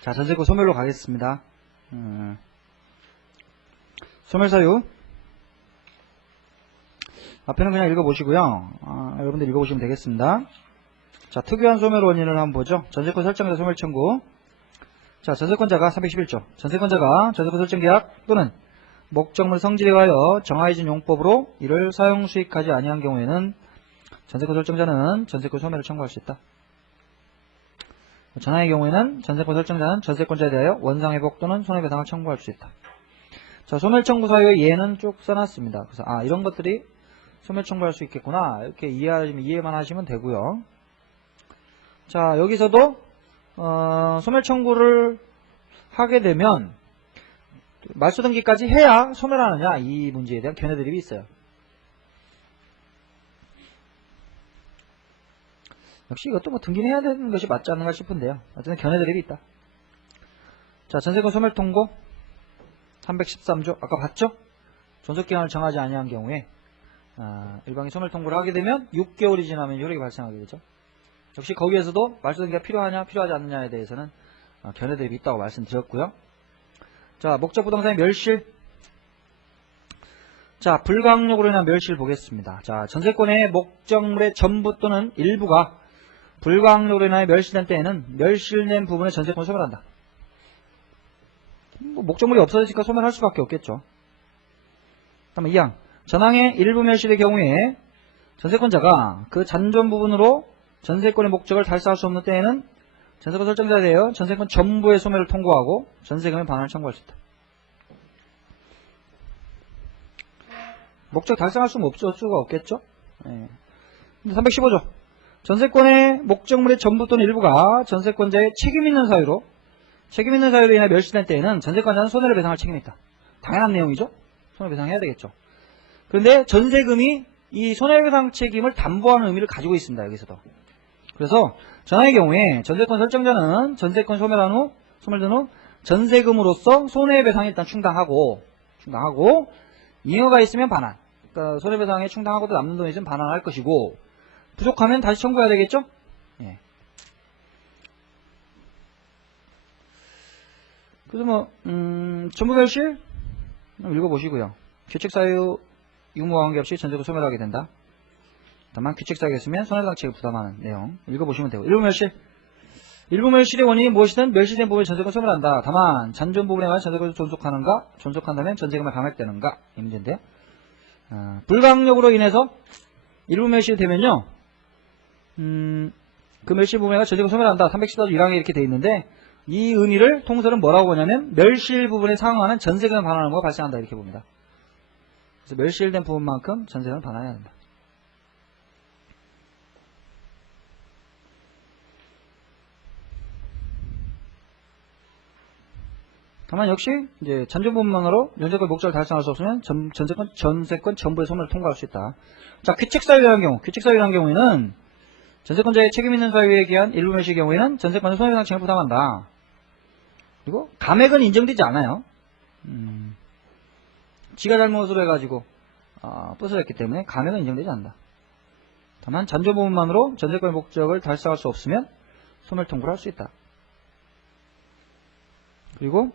자, 전세권 소멸로 가겠습니다. 소멸사유. 앞에는 그냥 읽어보시고요. 여러분들 읽어보시면 되겠습니다. 자, 특유한 소멸 원인을 한번 보죠. 전세권 설정자 소멸 청구. 자, 전세권자가 311조. 전세권자가 전세권 설정 계약 또는 목적물 성질에 의하여 정하여진 용법으로 이를 사용 수익하지 아니한 경우에는 전세권 설정자는 전세권 소멸을 청구할 수 있다. 전하의 경우에는 전세권 설정자는 전세권자에 대하여 원상회복 또는 손해배상을 청구할 수 있다. 자, 소멸 청구 사유의 예는 쭉 써놨습니다. 그래서 이런 것들이 소멸 청구할 수 있겠구나 이렇게 이해만 하시면 되고요. 자, 여기서도 소멸 청구를 하게 되면 말소 등기까지 해야 소멸하느냐 이 문제에 대한 견해 드립이 있어요. 역시 이것도 뭐 등기는 해야 되는 것이 맞지 않는가 싶은데요. 어쨌든 견해 드립이 있다. 자, 전세권 소멸 통고 313조 아까 봤죠? 존속기간을 정하지 아니한 경우에 일방이 소멸 통고를 하게 되면 6개월이 지나면 효력이 발생하게 되죠. 역시 거기에서도 말소 등기가 필요하냐 필요하지 않느냐에 대해서는 견해 드립이 있다고 말씀드렸고요. 자, 목적 부동산의 멸실. 자, 불가항력으로 인한 멸실 보겠습니다. 자, 전세권의 목적물의 전부 또는 일부가 불가항력으로 인하여 멸실된 때에는 멸실된 부분의 전세권을 소멸한다. 뭐 목적물이 없어지니까 소멸할 수밖에 없겠죠. 다음에 2항. 전항의 일부 멸실의 경우에 전세권자가 그 잔존 부분으로 전세권의 목적을 달성할 수 없는 때에는 전세권 설정자에 대하여 전세권 전부의 소멸을 통고하고 전세금의 반환을 청구할 수 있다. 목적 달성할 수는 없을 수가 없겠죠. 315조. 전세권의 목적물의 전부 또는 일부가 전세권자의 책임있는 사유로 인해 멸실된 때에는 전세권자는 손해를 배상할 책임이 있다. 당연한 내용이죠. 손해배상해야 되겠죠. 그런데 전세금이 이 손해배상 책임을 담보하는 의미를 가지고 있습니다. 여기서도. 그래서 전항의 경우에 전세권 설정자는 전세권 소멸된 후 전세금으로서 손해배상에 일단 충당하고 잉여가 있으면 반환. 그러니까 손해배상에 충당하고도 남는 돈이 있으면 반환할 것이고 부족하면 다시 청구해야 되겠죠? 예. 그래서 뭐 전부 멸실 읽어보시고요. 규칙사유 유무와 관계없이 전세권 소멸하게 된다. 다만 규칙사유가 있으면 손해배상 책임을 부담하는 내용 읽어보시면 되고. 일부 멸실의 원인이 무엇이든 멸실된 부분에 전세권 소멸한다. 다만 잔존 부분에만 전세권을 존속한다면 전세금을 감액되는가 이 문제인데요. 불가항력으로 인해서 일부 멸실이 되면요. 그 멸실 부분에가 전세권 소멸한다. 314조 1항에 이렇게 돼 있는데 이 의미를 통설은 뭐라고 보냐면 멸실 부분에 상응하는 전세금을 반환하는 것가 발생한다 이렇게 봅니다. 그래서 멸실된 부분만큼 전세금을 반환해야 된다. 다만 역시 이제 잔존 부분만으로 전세권 목적을 달성할 수 없으면 전세권 전부의 소멸을 통과할 수 있다. 자, 규칙사유라는 경우에는 전세권자의 책임있는 사유에 기한 일부 멸실의 경우에는 전세권은 손해배상 책임을 부담한다. 그리고 감액은 인정되지 않아요. 지가 잘못으로 해가지고 부서졌기 때문에 감액은 인정되지 않는다. 다만 잔존 부분만으로 전세권의 목적을 달성할 수 없으면 소멸 통고를 할 수 있다. 그리고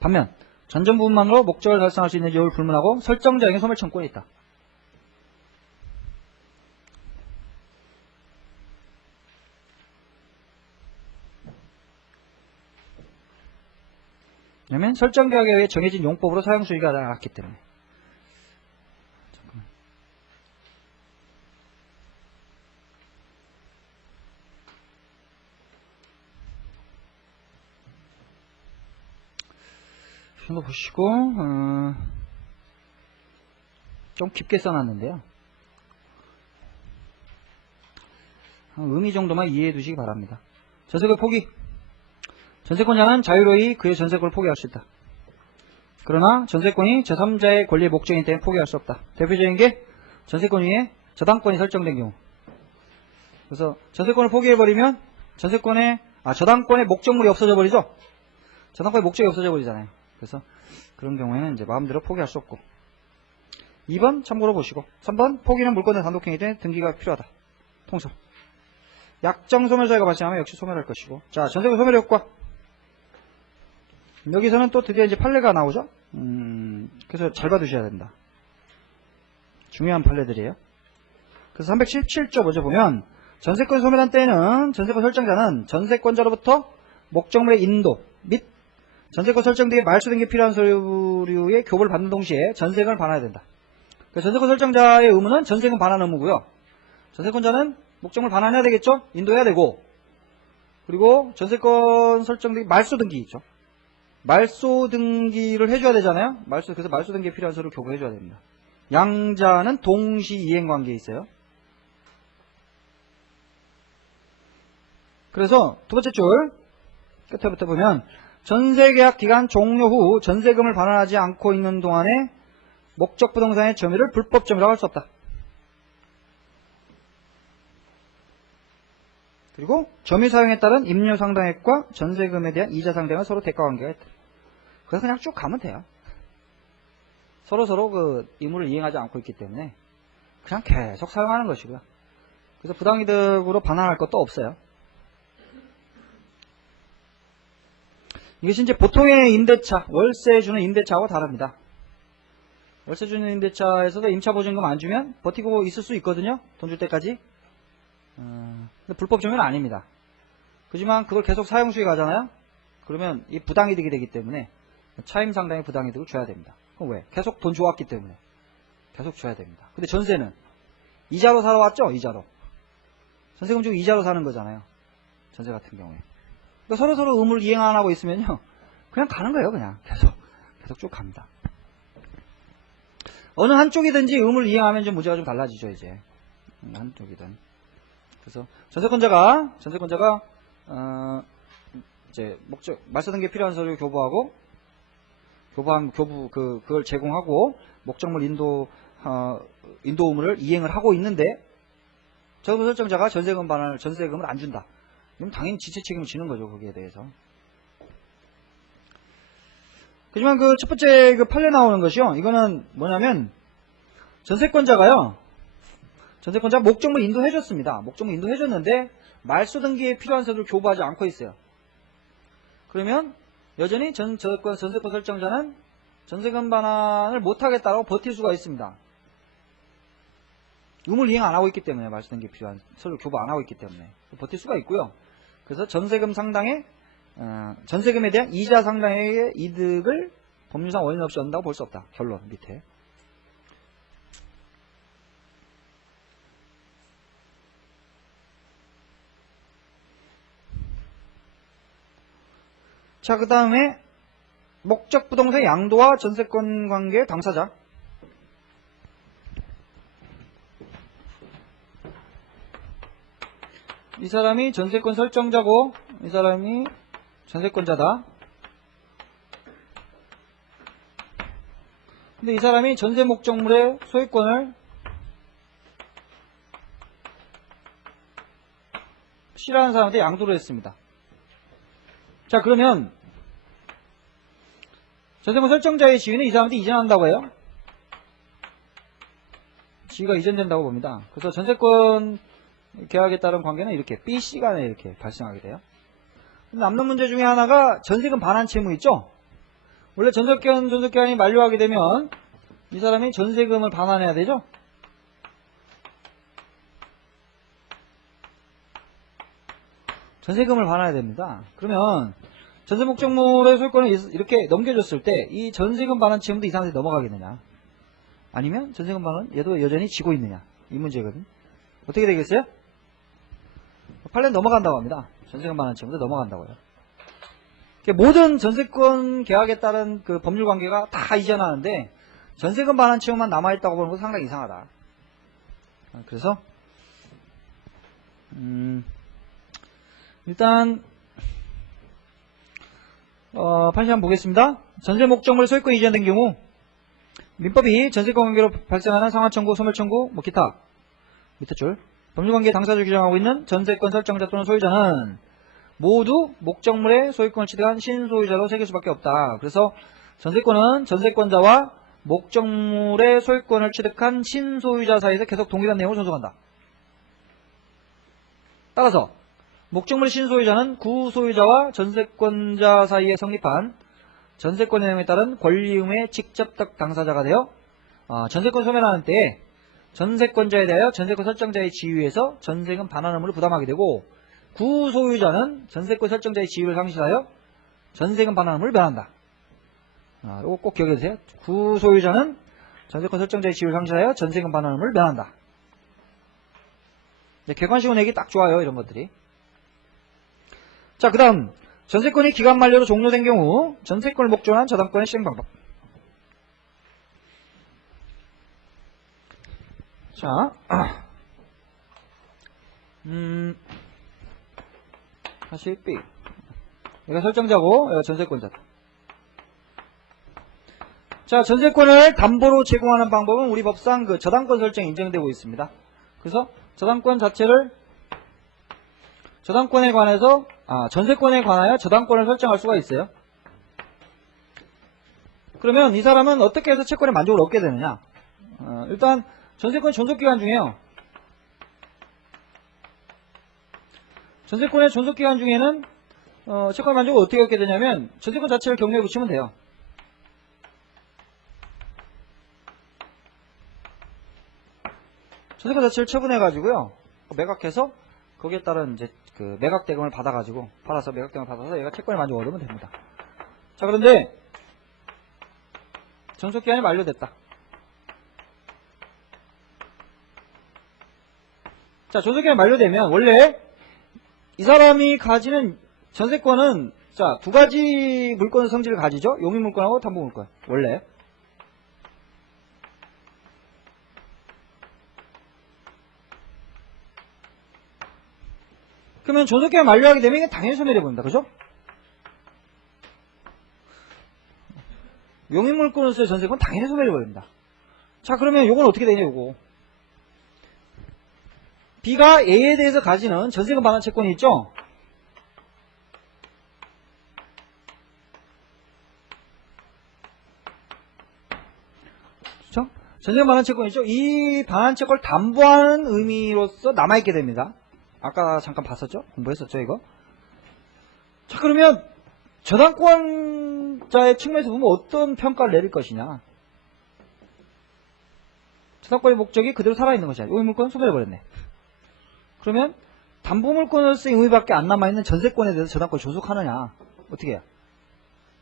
반면 잔존 부분만으로 목적을 달성할 수 있는 여부를 불문하고 설정자에게 소멸 청구권이 있다. 왜냐면 설정계약에 의해 정해진 용법으로 사용수익이 나왔기 때문에. 잠깐만. 이거 보시고 좀 깊게 써놨는데요. 의미 정도만 이해해 두시기 바랍니다. 전세권 포기. 전세권자는 자유로이 그의 전세권을 포기할 수 있다. 그러나 전세권이 제3자의 권리의 목적이기 때문에 포기할 수 없다. 대표적인 게 전세권 위에 저당권이 설정된 경우. 그래서 전세권을 포기해버리면 저당권의 목적물이 없어져 버리죠. 저당권의 목적이 없어져 버리잖아요. 그래서 그런 경우에는 이제 마음대로 포기할 수 없고. 2번 참고로 보시고. 3번 포기는 물권의 단독행위 때문에 등기가 필요하다. 통설. 약정 소멸 사유가 발생하면 역시 소멸할 것이고. 자, 전세권 소멸의 효과. 여기서는 또 드디어 이제 판례가 나오죠. 그래서 잘 봐두셔야 된다. 중요한 판례들이에요. 그래서 317조 먼저 보면 전세권 소멸한 때에는 전세권 설정자는 전세권자로부터 목적물의 인도 및 전세권 설정 등에 말소 등에 필요한 서류의 교부를 받는 동시에 전세금을 반환해야 된다. 전세권 설정자의 의무는 전세금 반환 의무고요. 전세권자는 목적물 반환해야 되겠죠? 인도해야 되고, 그리고 전세권 설정 등기 말소 등기 있죠. 말소 등기를 해줘야 되잖아요. 그래서 말소 등기에 필요한 서류 교부해줘야 됩니다. 양자는 동시 이행 관계에 있어요. 그래서 두 번째 줄 끝에부터 보면 전세계약 기간 종료 후 전세금을 반환하지 않고 있는 동안에 목적 부동산의 점유를 불법 점유라고 할 수 없다. 그리고 점유 사용에 따른 임료 상당액과 전세금에 대한 이자 상당은 서로 대가 관계가 있다. 그래서 그냥 쭉 가면 돼요. 서로 그 의무를 이행하지 않고 있기 때문에 그냥 계속 사용하는 것이고요. 그래서 부당이득으로 반환할 것도 없어요. 이것이 이제 보통의 임대차, 월세 주는 임대차하고 다릅니다. 월세 주는 임대차에서도 임차보증금 안 주면 버티고 있을 수 있거든요. 돈 줄 때까지. 근데 불법 점유는 아닙니다. 그렇지만 그걸 계속 사용 수익 하잖아요. 그러면 이 부당이득이 되기 때문에 차임 상당의 부당이득을 줘야 됩니다. 그럼 왜? 계속 돈 줘왔기 때문에 계속 줘야 됩니다. 근데 전세는 이자로 살아왔죠? 이자로. 전세금 주고 이자로 사는 거잖아요. 전세 같은 경우에. 그러니까 서로 의무를 이행 안 하고 있으면요, 그냥 가는 거예요. 그냥 계속 쭉 갑니다. 어느 한쪽이든지 의무를 이행하면 좀 문제가 좀 달라지죠. 이제 한쪽이든. 그래서 전세권자가 이제 목적 말소 등기에 필요한 서류 교부하고 그걸 제공하고 목적물 인도 의무를 이행을 하고 있는데 정부 설정자가 전세금을 안 준다. 그럼 당연히 지체 책임을 지는 거죠. 거기에 대해서. 하지만 그 첫 번째 그 판례 나오는 것이요. 이거는 뭐냐면 전세권자가 목적물 인도해줬습니다. 목적물 인도해줬는데 말소 등기에 필요한 서류를 교부하지 않고 있어요. 그러면 여전히 전세권 설정자는 전세금 반환을 못하겠다고 버틸 수가 있습니다. 의무를 이행 안 하고 있기 때문에 말소 등기에 필요한 서류 교부 안 하고 있기 때문에 버틸 수가 있고요. 그래서 전세금에 대한 이자 상당의 이득을 법률상 원인 없이 얻는다고 볼 수 없다. 결론 밑에. 자, 그 다음에 목적 부동산 양도와 전세권 관계 당사자. 이 사람이 전세권 설정자고 이 사람이 전세권자다. 근데 이 사람이 전세 목적물의 소유권을 싫어하는 사람한테 양도를 했습니다. 자, 그러면 전세권 설정자의 지위는 이 사람한테 이전한다고 해요. 지위가 이전된다고 봅니다. 그래서 전세권 계약에 따른 관계는 이렇게 B, C간에 이렇게 발생하게 돼요. 남는 문제 중에 하나가 전세금 반환 채무 있죠? 원래 전세기간이 만료하게 되면 이 사람이 전세금을 반환해야 되죠? 전세금을 반환해야 됩니다. 그러면 전세 목적물의 소유권을 이렇게 넘겨줬을 때 이 전세금 반환 채무도 이 사람한테 넘어가겠느냐? 아니면 전세금 반환은 얘도 여전히 지고 있느냐? 이 문제거든. 어떻게 되겠어요? 판례는 넘어간다고 합니다. 전세금 반환 채무도 넘어간다고요. 모든 전세권 계약에 따른 그 법률 관계가 다 이전하는데 전세금 반환 채무만 남아있다고 보는 것은 상당히 이상하다. 그래서 일단 판시 한번 보겠습니다. 전세 목적물 소유권 이전된 경우 민법이 전세권 관계로 발생하는 상환 청구, 소멸 청구, 기타 밑에 줄 법률관계 당사자를 규정하고 있는 전세권 설정자 또는 소유자는 모두 목적물의 소유권을 취득한 신소유자로 새길 수밖에 없다. 그래서 전세권은 전세권자와 목적물의 소유권을 취득한 신소유자 사이에서 계속 동일한 내용을 존속한다. 따라서 목적물의 신소유자는 구소유자와 전세권자 사이에 성립한 전세권의 내용에 따른 권리 의무의 직접적 당사자가 되어 전세권 소멸하는 때에 전세권자에 대하여 전세권 설정자의 지위에서 전세금 반환 의무를 부담하게 되고 구소유자는 전세권 설정자의 지위를 상실하여 전세금 반환 의무를 면한다. 이거 꼭 기억해 두세요. 구소유자는 전세권 설정자의 지위를 상실하여 전세금 반환 의무를 면한다. 객관식으로 내기 딱 좋아요. 이런 것들이. 자, 그 다음 전세권이 기간 만료로 종료된 경우 전세권을 목적으로 한 저당권의 시행 방법. 자, 다시 B. 얘가 설정자고 얘가 전세권자다. 자, 전세권을 담보로 제공하는 방법은 우리 법상 그 저당권 설정이 인정되고 있습니다. 그래서 저당권 자체를 저당권에 관해서 전세권에 관하여 저당권을 설정할 수가 있어요. 그러면 이 사람은 어떻게 해서 채권의 만족을 얻게 되느냐? 일단 전세권 존속기간 중에요. 전세권의 존속기간 중에는 채권 만족을 어떻게 얻게 되냐면 전세권 자체를 경매에 붙이면 돼요. 전세권 자체를 처분해가지고요. 매각해서 거기에 따른 이제 그 매각 대금을 받아가지고 팔아서 매각 대금을 받아서 얘가 채권의 만족을 얻으면 됩니다. 자, 그런데 존속기간이 만료됐다. 자, 존속기간이 만료되면 원래 이 사람이 가지는 전세권은 자, 두 가지 물권 성질을 가지죠. 용익물권하고 담보물권. 원래. 그러면 존속기간 만료하게 되면 이게 당연히 소멸해 버립니다. 그죠? 용익물권으로서의 전세권 당연히 소멸해 버립니다. 자, 그러면 요건 어떻게 되냐, 요거. B가 A에 대해서 가지는 전세금 반환 채권이 있죠? 그렇죠? 전세금 반환 채권이 있죠? 이 반환 채권을 담보하는 의미로서 남아있게 됩니다. 아까 잠깐 봤었죠? 공부했었죠, 이거? 자, 그러면 저당권자의 측면에서 보면 어떤 평가를 내릴 것이냐? 저당권의 목적이 그대로 살아있는 것이야. 용익물권 소멸해버렸네. 그러면 담보물권으로서의 의미밖에 안 남아있는 전세권에 대해서 저당권을 존속하느냐? 어떻게 해요?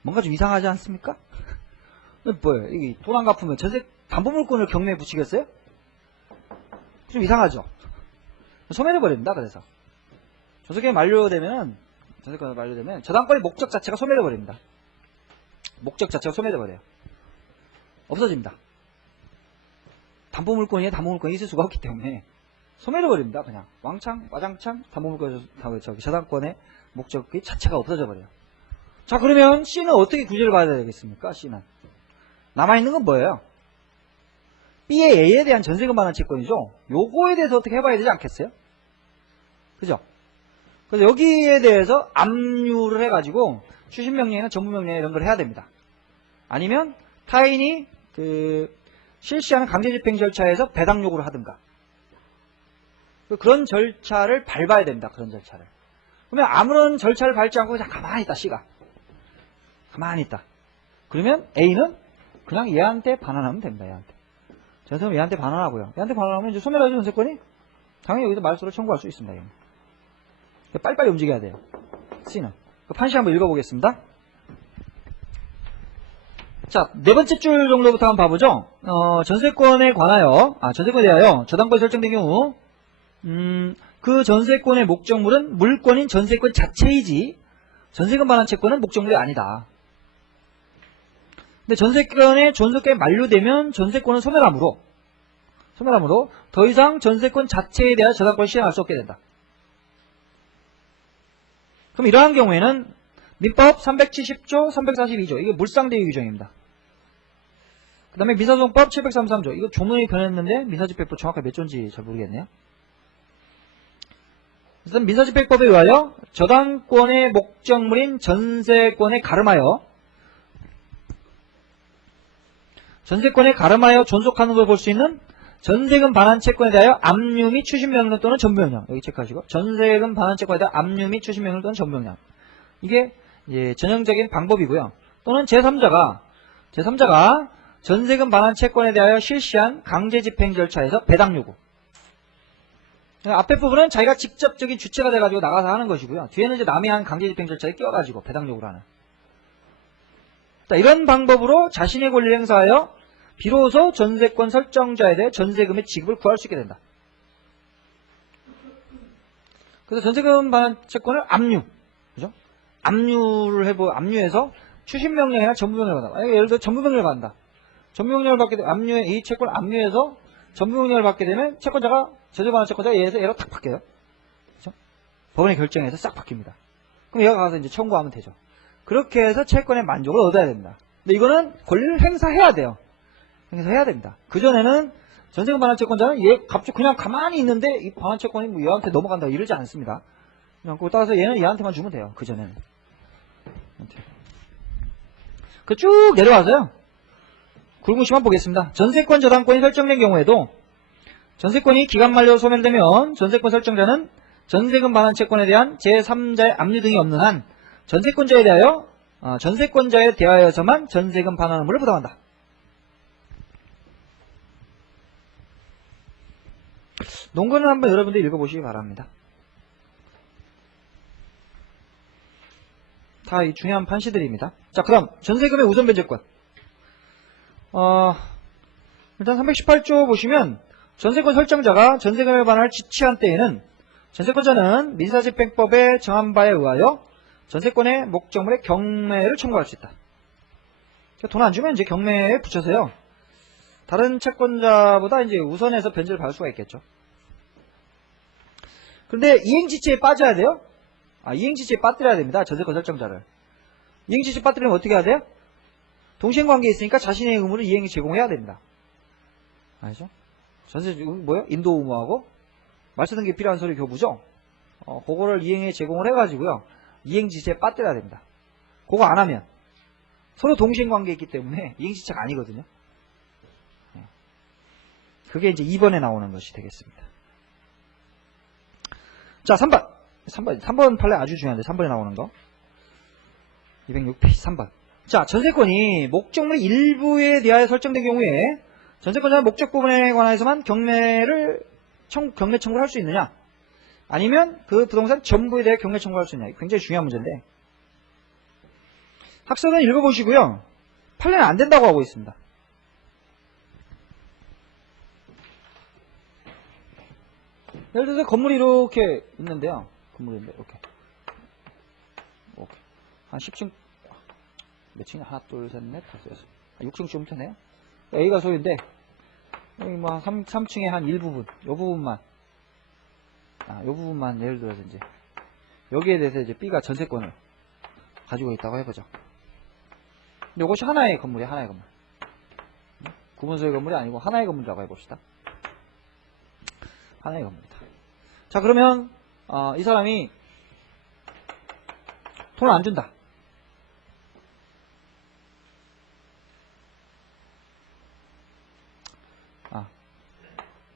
뭔가 좀 이상하지 않습니까? 뭐예요? 이게 돈 안 갚으면 담보물권을 경매에 붙이겠어요? 좀 이상하죠? 소멸해버립니다. 그래서 존속기간이 만료되면 전세권이 만료되면 저당권의 목적 자체가 소멸해버립니다. 목적 자체가 소멸해버려요. 없어집니다. 담보물권에 담보물권이 있을 수가 없기 때문에 소멸해버립니다. 그냥 왕창 와장창 담보물권 저당권의 목적이 자체가 없어져 버려요. 자, 그러면 C는 어떻게 구제를 받아야 되겠습니까? C는 남아있는 건 뭐예요? B의 A에 대한 전세금 반환 채권이죠. 요거에 대해서 어떻게 해봐야 되지 않겠어요? 그죠? 그래서 여기에 대해서 압류를 해가지고 추심명령이나 전부명령 이런 걸 해야 됩니다. 아니면 타인이 실시하는 강제집행 절차에서 배당 요구를 하든가 그런 절차를 밟아야 됩니다. 그런 절차를. 그러면 아무런 절차를 밟지 않고 그냥 가만히 있다. C가 가만히 있다. 그러면 A는 그냥 얘한테 반환하면 됩니다. 얘한테. 전세금 얘한테 반환하고요. 얘한테 반환하면 이제 소멸하죠. 전세권이 당연히 여기서 말소를 청구할 수 있습니다. 얘는. 빨리빨리 움직여야 돼요. C는. 판시 한번 읽어보겠습니다. 자, 네 번째 줄 정도부터 한번 봐보죠. 전세권에 관하여, 전세권에 대하여 저당권이 설정된 경우, 그 전세권의 목적물은 물권인 전세권 자체이지, 전세금 반환 채권은 목적물이 아니다. 근데 전세권의 존속기간이 만료되면 전세권은 소멸하므로 더 이상 전세권 자체에 대한 저당권을 시행할 수 없게 된다. 그럼 이러한 경우에는 민법 370조, 342조 이게 물상대위 규정입니다. 그 다음에 민사소송법 733조 이거 조문이 변했는데 민사집행법 정확하게 몇 조인지 잘 모르겠네요. 우선 민사집행법에 의하여 저당권의 목적물인 전세권에 가름하여 존속하는 걸 볼 수 있는 전세금 반환 채권에 대하여 압류 및 추심명령 또는 전부명령 여기 체크하시고 전세금 반환 채권에 대하여 압류 및 추심명령 또는 전부명령 이게 전형적인 방법이고요. 또는 제3자가 전세금 반환 채권에 대하여 실시한 강제집행 절차에서 배당 요구. 앞에 부분은 자기가 직접적인 주체가 돼가지고 나가서 하는 것이고요. 뒤에는 이제 남이 한 강제집행 절차에 끼어가지고 배당 요구를 하는. 이런 방법으로 자신의 권리를 행사하여 비로소 전세권 설정자에 대해 전세금의 지급을 구할 수 있게 된다. 그래서 전세금 반환 채권을 압류, 그죠? 압류해서 추심명령이나 전부명령을 받는다. 예를 들어 전부명령을 받는다. 전부명령을 받게 되면 이 채권을 압류해서 전부명령을 받게 되면 채권자가 전세금 반환 채권자가 얘로 탁 바뀌어요. 그죠? 법원의 결정에서 싹 바뀝니다. 그럼 얘가 가서 이제 청구하면 되죠. 그렇게 해서 채권의 만족을 얻어야 됩니다. 근데 이거는 권리를 행사해야 돼요. 행사해야 됩니다. 그전에는 전세금 반환 채권자는 얘 갑자기 그냥 가만히 있는데 이 반환 채권이 뭐 얘한테 넘어간다 이러지 않습니다. 그냥 그거 따라서 얘는 얘한테만 주면 돼요. 그전에는. 그 쭉 내려와서요. 굵은 시만 보겠습니다. 전세권 저당권이 설정된 경우에도 전세권이 기간 만료 소멸되면 전세권 설정자는 전세금 반환 채권에 대한 제3자의 압류 등이 없는 한 전세권자에 대하여서만 전세금 반환 의무를 부담한다. 논거는 한번 여러분들 읽어보시기 바랍니다. 다 이 중요한 판시들입니다. 자, 그럼 전세금의 우선 변제권. 일단 318조 보시면 전세권 설정자가 전세금의 반환을 지취한 때에는 전세권자는 민사집행법에 정한 바에 의하여 전세권의 목적물의 경매를 청구할 수 있다. 돈 안 주면 이제 경매에 붙여서요. 다른 채권자보다 이제 우선해서 변제를 받을 수가 있겠죠. 그런데 이행지체에 빠져야 돼요. 이행지체에 빠뜨려야 됩니다. 전세권 설정자를. 이행지체에 빠뜨리면 어떻게 해야 돼요? 동시행관계에 있으니까 자신의 의무를 이행에 제공해야 됩니다. 알죠? 전세 뭐요? 인도 의무하고 말소등기 필요한 서류 교부죠. 그거를 이행에 제공을 해가지고요. 이행지체에 빠뜨려야 됩니다. 그거 안 하면 서로 동시행관계에 있기 때문에 이행지체가 아니거든요. 그게 이제 2번에 나오는 것이 되겠습니다. 자, 3번 판례 아주 중요한데 3번에 나오는 거. 206페이지 3번. 자, 전세권이 목적물 일부에 대하여 설정된 경우에 전세권자는 목적 부분에 관해서만 경매 청구를 할 수 있느냐? 아니면 그 부동산 전부에 대해 경매 청구할 수 있느냐? 굉장히 중요한 문제인데 학설은 읽어보시고요. 판례는 안 된다고 하고 있습니다. 예를 들어서 건물이 이렇게 있는데요. 건물인데 이렇게 한 10층 몇 층이야? 하나 둘 셋 넷 다섯 여섯 6층쯤 되네요. A가 소유인데 여기 뭐 3층의 한 일부분 요 부분만 예를 들어서 이제 여기에 대해서 이제 B가 전세권을 가지고 있다고 해보죠. 근데 이것이 하나의 건물이에요. 하나의 건물. 구분소의 건물이 아니고 하나의 건물이라고 해봅시다. 하나의 건물이다. 자, 그러면 이 사람이 돈을 안 준다.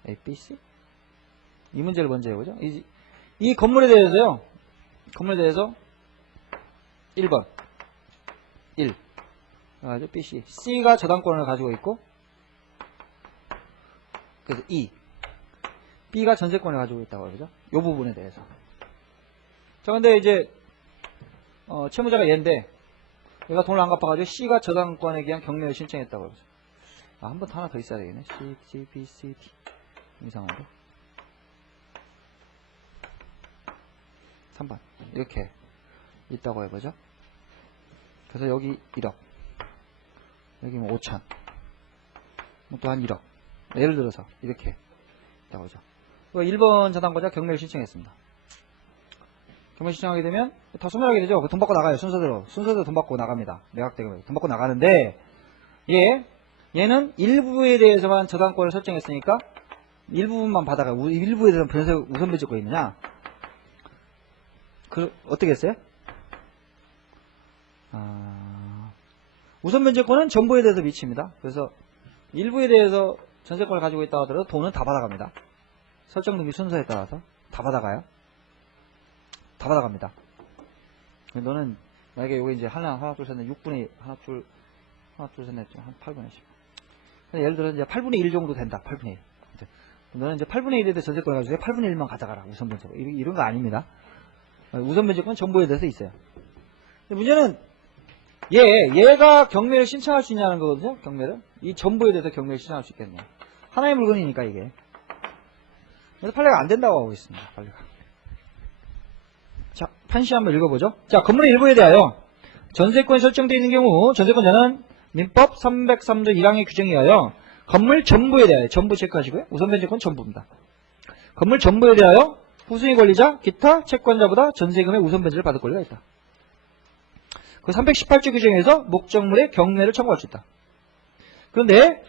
A, B, C? 이 문제를 먼저 해보죠. 이 건물에 대해서요. 건물에 대해서 1번 1 B, C. C가 저당권을 가지고 있고 그래서 2 B가 전세권을 가지고 있다고 하죠. 이 부분에 대해서. 자, 근데 이제 채무자가 얘인데 얘가 돈을 안 갚아가지고 C가 저당권에 대한 경매를 신청했다고 하죠. 한 번 하나 더 있어야 되겠네. C, G, B, C, D. 이상한데. 3번 이렇게 있다고 해보죠. 그래서 여기 1억, 여기 뭐 5천, 또 한 1억. 예를 들어서 이렇게 있다고 하죠. 1번 저당권자 경매를 신청했습니다. 경매 신청하게 되면 다 소멸하게 되죠. 돈 받고 나가요. 순서대로 돈 받고 나갑니다. 매각되면 돈 받고 나가는데 얘는 일부에 대해서만 저당권을 설정했으니까 일부분만 받아가요. 일부에 대해서 우선 변제권이 있느냐? 어떻게 했어요? 우선 변제권은 전부에 대해서 미칩니다. 그래서 일부에 대해서 전세권을 가지고 있다고 하더라도 돈은 다 받아갑니다. 설정 등기 순서에 따라서 다 받아가요. 다 받아갑니다. 너는 만약에 요게 이제 하나, 둘, 셋, 넷, 6분의, 하나, 둘, 셋, 넷, 한 8분의 10. 예를 들어 이제 8분의 1 정도 된다. 8분의 1. 너는 이제 8분의 1에 대해서 전세권을 가지고 8분의 1만 가져가라. 우선 변제권. 이런 거 아닙니다. 우선 변제권 전부에 대해서 있어요. 문제는 얘가 경매를 신청할 수 있냐는 거거든요. 경매를. 이 전부에 대해서 경매를 신청할 수 있겠냐. 하나의 물건이니까 이게. 그래서 판례가 안 된다고 하고 있습니다. 판례가. 자, 판시 한번 읽어보죠. 자, 건물의 일부에 대하여 전세권이 설정되어 있는 경우 전세권자는 민법 303조 1항의 규정에 의하여 건물 전부에 대하여 전부 체크하시고요. 우선 변제권 전부입니다. 건물 전부에 대하여 후순위 권리자, 기타 채권자보다 전세금의 우선 변제를 받을 권리가 있다. 그 318조 규정에서 목적물의 경매를 청구할 수 있다. 그런데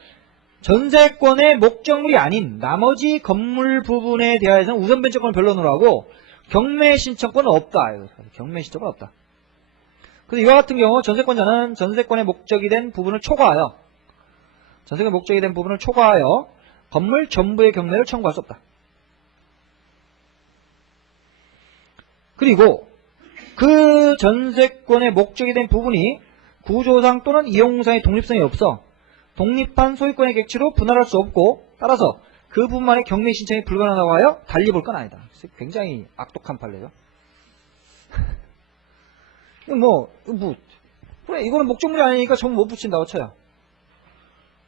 전세권의 목적물이 아닌 나머지 건물 부분에 대하여서는 우선 변제권을 변론으로 하고 경매 신청권은 없다. 경매 신청은 없다. 그래서 이와 같은 경우 전세권자는 전세권의 목적이 된 부분을 초과하여 건물 전부의 경매를 청구할 수 없다. 그리고 그 전세권의 목적이 된 부분이 구조상 또는 이용상의 독립성이 없어 독립한 소유권의 객체로 분할할 수 없고 따라서 그 부분만의 경매 신청이 불가능하다고 하여 달리 볼 건 아니다. 굉장히 악독한 판례죠. 그래 이거는 목적물이 아니니까 전부 못 붙인다고 쳐요.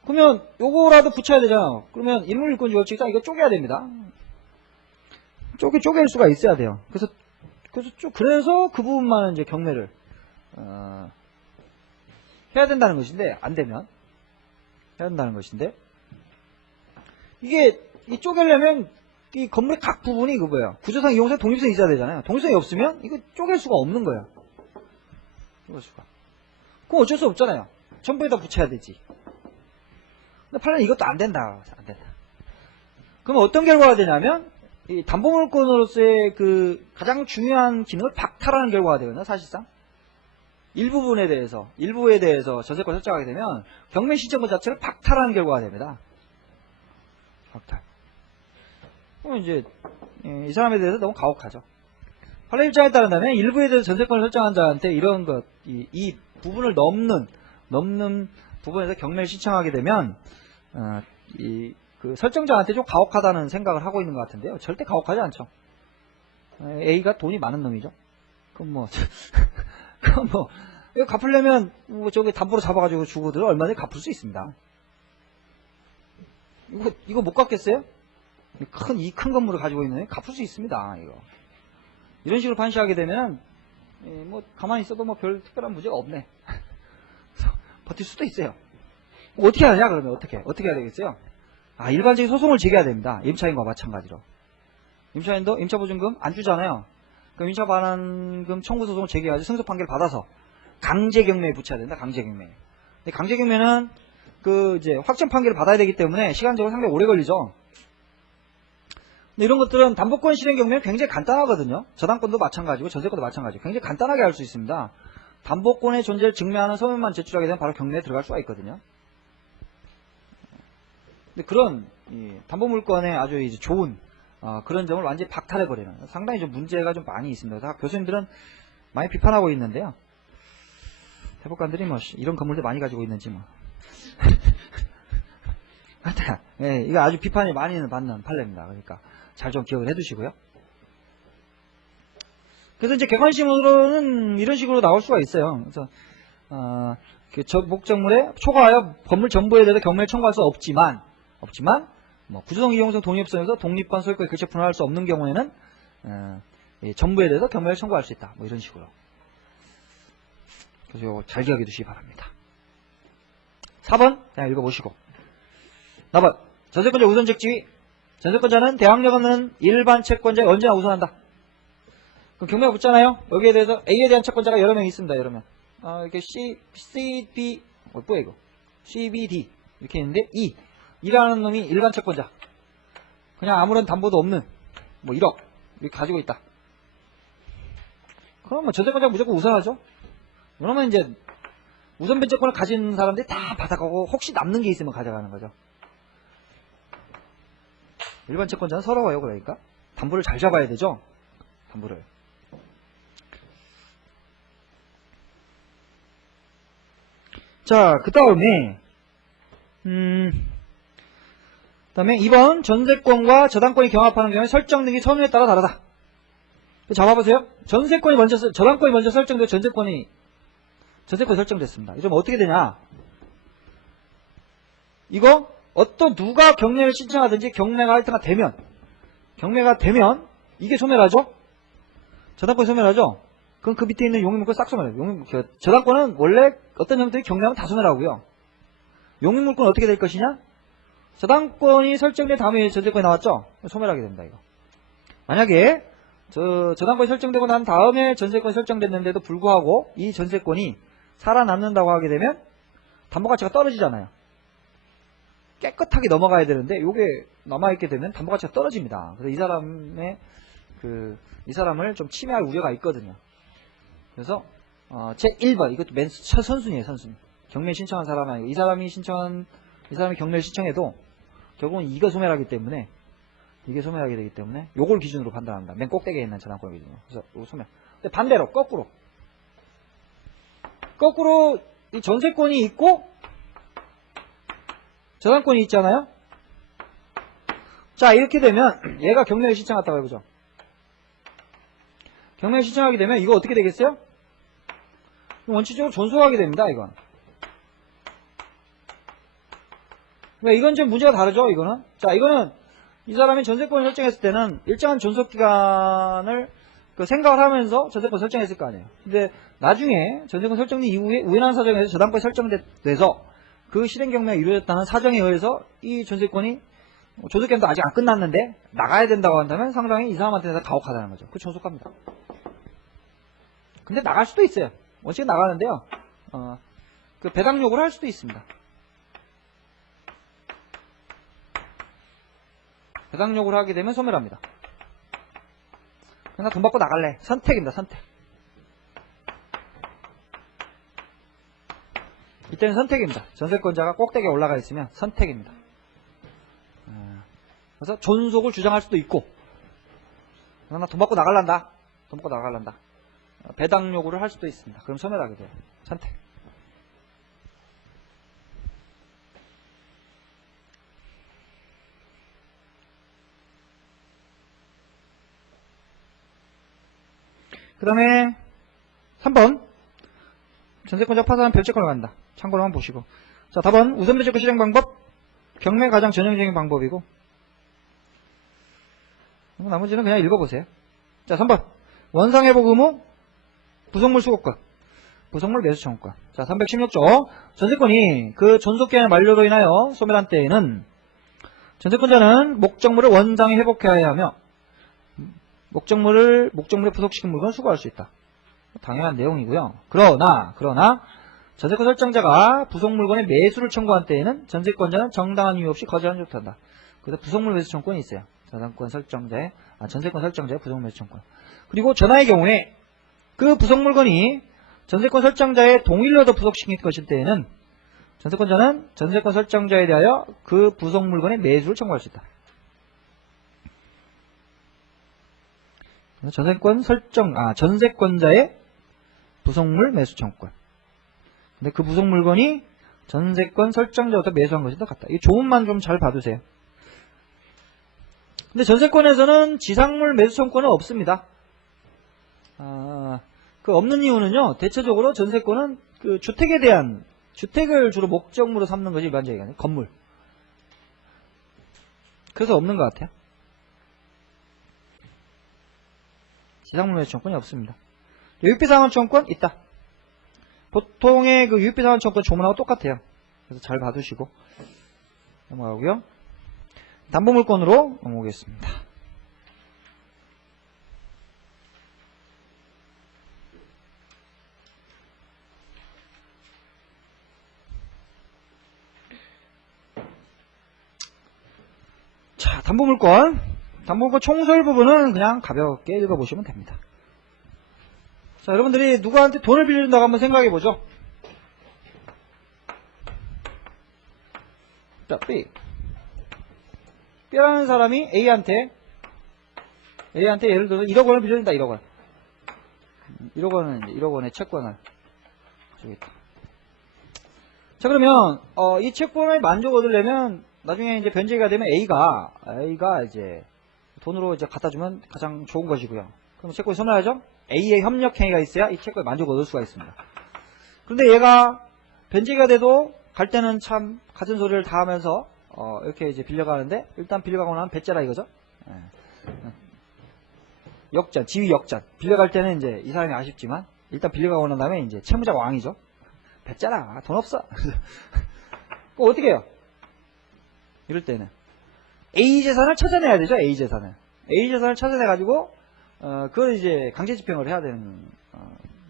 그러면 요거라도 붙여야 되잖아. 그러면 일물일권주 법칙상 이거 쪼개야 됩니다. 쪼갤 수가 있어야 돼요. 그래서 그 부분만은 이제 경매를 해야 된다는 것인데 안 되면 해야 된다는 것인데 이게 쪼개려면 이 건물의 각 부분이 그 뭐예요? 구조상 이용상 독립성이 있어야 되잖아요. 독립성이 없으면 이거 쪼갤 수가 없는 거예요. 쪼갤 수가. 그럼 어쩔 수 없잖아요. 전부에다 붙여야 되지. 근데 판례는 이것도 안 된다. 안 된다. 그럼 어떤 결과가 되냐면 이 담보물권으로서의 그 가장 중요한 기능을 박탈하는 결과가 되거든요. 사실상 일부에 대해서 전세권 설정하게 되면 경매 신청권 자체를 박탈하는 결과가 됩니다. 박탈. 그럼 이제 이 사람에 대해서 너무 가혹하죠. 판례 입장에 따른다면 일부에 대해서 전세권을 설정한 자한테 이런 것, 이 부분을 넘는 부분에서 경매를 신청하게 되면 그 설정자한테 좀 가혹하다는 생각을 하고 있는 것 같은데요. 절대 가혹하지 않죠. A가 돈이 많은 놈이죠. 그럼 이거 갚으려면 저기 담보로 잡아가지고 주고들 얼마든지 갚을 수 있습니다. 이거 못 갚겠어요? 큰 건물을 가지고 있는 갚을 수 있습니다. 이런 식으로 판시하게 되면 가만히 있어도 별 특별한 문제가 없네. 버틸 수도 있어요. 어떻게 하냐 그러면 어떻게 해야 되겠어요? 일반적인 소송을 제기해야 됩니다. 임차인과 마찬가지로. 임차인도 임차보증금 안 주잖아요. 그럼 임차반환금 청구 소송을 제기해야지 승소 판결을 받아서 강제경매에 붙여야 된다. 강제경매. 근데 강제경매는 이제 확정 판결을 받아야 되기 때문에 시간적으로 상당히 오래 걸리죠. 근데 이런 것들은 담보권 실행 경매는 굉장히 간단하거든요. 저당권도 마찬가지고 전세권도 마찬가지고 굉장히 간단하게 할 수 있습니다. 담보권의 존재를 증명하는 서면만 제출하게 되면 바로 경매에 들어갈 수가 있거든요. 근데 그런 담보물권의 아주 이제 좋은 그런 점을 완전히 박탈해버리는 상당히 좀 문제가 좀 많이 있습니다. 그래서 교수님들은 많이 비판하고 있는데요. 대법관들이 이런 건물들 많이 가지고 있는지 하여튼 이거 아주 비판이 많이 받는 판례입니다. 그러니까 잘 좀 기억을 해두시고요. 그래서 이제 객관식으로는 이런 식으로 나올 수가 있어요. 그래서 목적물에 초과하여 건물 전부에 대해서 경매를 청구할 수 없지만 구조성 이용성 독립성에서 독립한 소유권의 객체 분할할 수 없는 경우에는 전부에 대해서 경매를 청구할 수 있다. 이런 식으로. 그래서 이거 잘 기억해 두시기 바랍니다. 4번 그냥 읽어보시고 4번 전세권자 우선적 지위. 전세권자는 대항력 없는 일반 채권자에 언제나 우선한다. 그럼 경매가 붙잖아요. 여기에 대해서 A에 대한 채권자가 여러 명 있습니다. 여러 명. 이렇게 C, B, 뭐야 이거? C, B, D 이렇게 있는데 E라는 놈이 일반 채권자. 그냥 아무런 담보도 없는 1억 이렇게 가지고 있다. 그럼 전세권자 무조건 우선하죠. 그러면 이제 우선 변제권을 가진 사람들이 다 받아가고 혹시 남는 게 있으면 가져가는 거죠. 일반 채권자는 서러워요. 그러니까 담보를 잘 잡아야 되죠. 담보를. 자, 그 다음에 2번 전세권과 저당권이 경합하는 경우에 설정 등기 선우에 따라 다르다. 잡아보세요. 저당권이 먼저 설정되고 전세권이 설정됐습니다. 이거 어떻게 되냐? 이거 누가 경매를 신청하든지 경매가 되면 이게 소멸하죠? 저당권이 소멸하죠? 그럼 그 밑에 있는 용익물권 싹 소멸해요. 저당권은 원래 어떤 형태의 경매하면 다 소멸하고요. 용익물권은 어떻게 될 것이냐? 저당권이 설정된 다음에 전세권이 나왔죠? 소멸하게 됩니다, 이거. 만약에 저당권이 설정되고 난 다음에 전세권이 설정됐는데도 불구하고 이 전세권이 살아남는다고 하게 되면 담보가치가 떨어지잖아요. 깨끗하게 넘어가야 되는데 요게 남아있게 되면 담보가치가 떨어집니다. 그래서 이 사람을 좀 침해할 우려가 있거든요. 그래서 제1번 이것도 맨 선순위에요. 선순위. 경매 신청한 사람은 아니고 이 사람이 경매를 신청해도 결국은 이거 소멸하기 때문에 소멸하게 되기 때문에 요걸 기준으로 판단합니다. 맨 꼭대기에 있는 저당권 기준으로. 그래서 요거 소멸. 근데 반대로 거꾸로 이 전세권이 있고 저당권이 있잖아요. 자, 이렇게 되면 얘가 경매를 신청했다고 해보죠. 경매를 신청하게 되면 이거 어떻게 되겠어요? 원칙적으로 존속하게 됩니다. 이건. 그러니까 이건 좀 문제가 다르죠. 이거는. 자, 이거는 이 사람이 전세권을 설정했을 때는 일정한 존속기간을 생각을 하면서 전세권 설정했을 거 아니에요. 근데 나중에 전세권 설정된 이후에 우연한 사정에서 저당권이 설정돼서 그 실행 경매가 이루어졌다는 사정에 의해서 이 전세권이 존속기간도 아직 안 끝났는데 나가야 된다고 한다면 상당히 이 사람한테는 가혹하다는 거죠. 그 존속합니다. 근데 나갈 수도 있어요. 원칙은 나가는데요. 그 배당 요구를 할 수도 있습니다. 배당 요구를 하게 되면 소멸합니다. 그냥 돈 받고 나갈래. 선택입니다. 선택. 이때는 선택입니다. 전세권자가 꼭대기에 올라가 있으면 선택입니다. 그래서 존속을 주장할 수도 있고 나 돈 받고 나갈란다. 배당 요구를 할 수도 있습니다. 그럼 소멸하게 돼요. 선택. 그 다음에 3번 전세권자 파산한 별채권을 갖는다. 참고로 한번 보시고. 자, 답은 우선 별채권 실행 방법 경매 가장 전형적인 방법이고 나머지는 그냥 읽어보세요. 자, 3번 원상회복 의무 부속물 수급권 부속물 매수 청구권. 자, 316조 전세권이 그 존속기한의 만료로 인하여 소멸한 때에는 전세권자는 목적물을 원상에 회복해야 하며 목적물에 부속시킨 물건을 수거할 수 있다. 당연한 내용이고요. 그러나 전세권 설정자가 부속물건의 매수를 청구한 때에는 전세권자는 정당한 이유 없이 거절하지 못한다. 그래서 부속물 매수 청구권이 있어요. 전세권 설정자의 부속물 매수 청구권. 그리고 전화의 경우에 그 부속물건이 전세권 설정자의 동의를 얻어 부속시킨 것일 때에는 전세권자는 전세권 설정자에 대하여 그 부속물건의 매수를 청구할 수 있다. 전세권자의 부속물 매수 청구권. 근데 그 부속물건이 전세권 설정자부터 매수한 것이 더 같다. 이 조문만 좀 잘 봐두세요. 근데 전세권에서는 지상물 매수 청구권은 없습니다. 그 없는 이유는요. 대체적으로 전세권은 그 주택을 주로 목적물로 삼는 것이 일반적이에요. 건물. 그래서 없는 것 같아요. 지상물 매수 청구권이 없습니다. 유익비상환 청구권 있다. 보통의 그 유익비상환 청구권 조문하고 똑같아요. 그래서 잘 봐두시고 넘어가고요. 담보물권으로 넘어오겠습니다. 자, 담보물권 총설 부분은 그냥 가볍게 읽어보시면 됩니다. 자, 여러분들이 누구한테 돈을 빌려준다고 한번 생각해보죠. 자, B라는 사람이 A한테 예를 들어서 1억 원을 빌려준다. 1억 원. 1억 원의 채권을 저기 있다. 자, 그러면 이 채권을 만족 얻으려면 나중에 이제 변제가 되면 A가 이제 돈으로 이제 갖다 주면 가장 좋은 것이고요. 그럼 채권이 선호하죠? A의 협력 행위가 있어야 이 채권을 만족 얻을 수가 있습니다. 그런데 얘가 변제가 돼도 갈 때는 참 갖은 소리를 다 하면서 이렇게 이제 빌려가는데, 일단 빌려가고 나면 배째라 이거죠. 역전, 지위 역전. 빌려갈 때는 이제 이 사람이 아쉽지만 일단 빌려가고 난 다음에 이제 채무자가 왕이죠. 배째라, 돈 없어. 그거 어떻게 해요? 이럴 때는 A 재산을 찾아내야 되죠. A 재산을 찾아내가지고 그걸 이제 강제집행을 해야 되는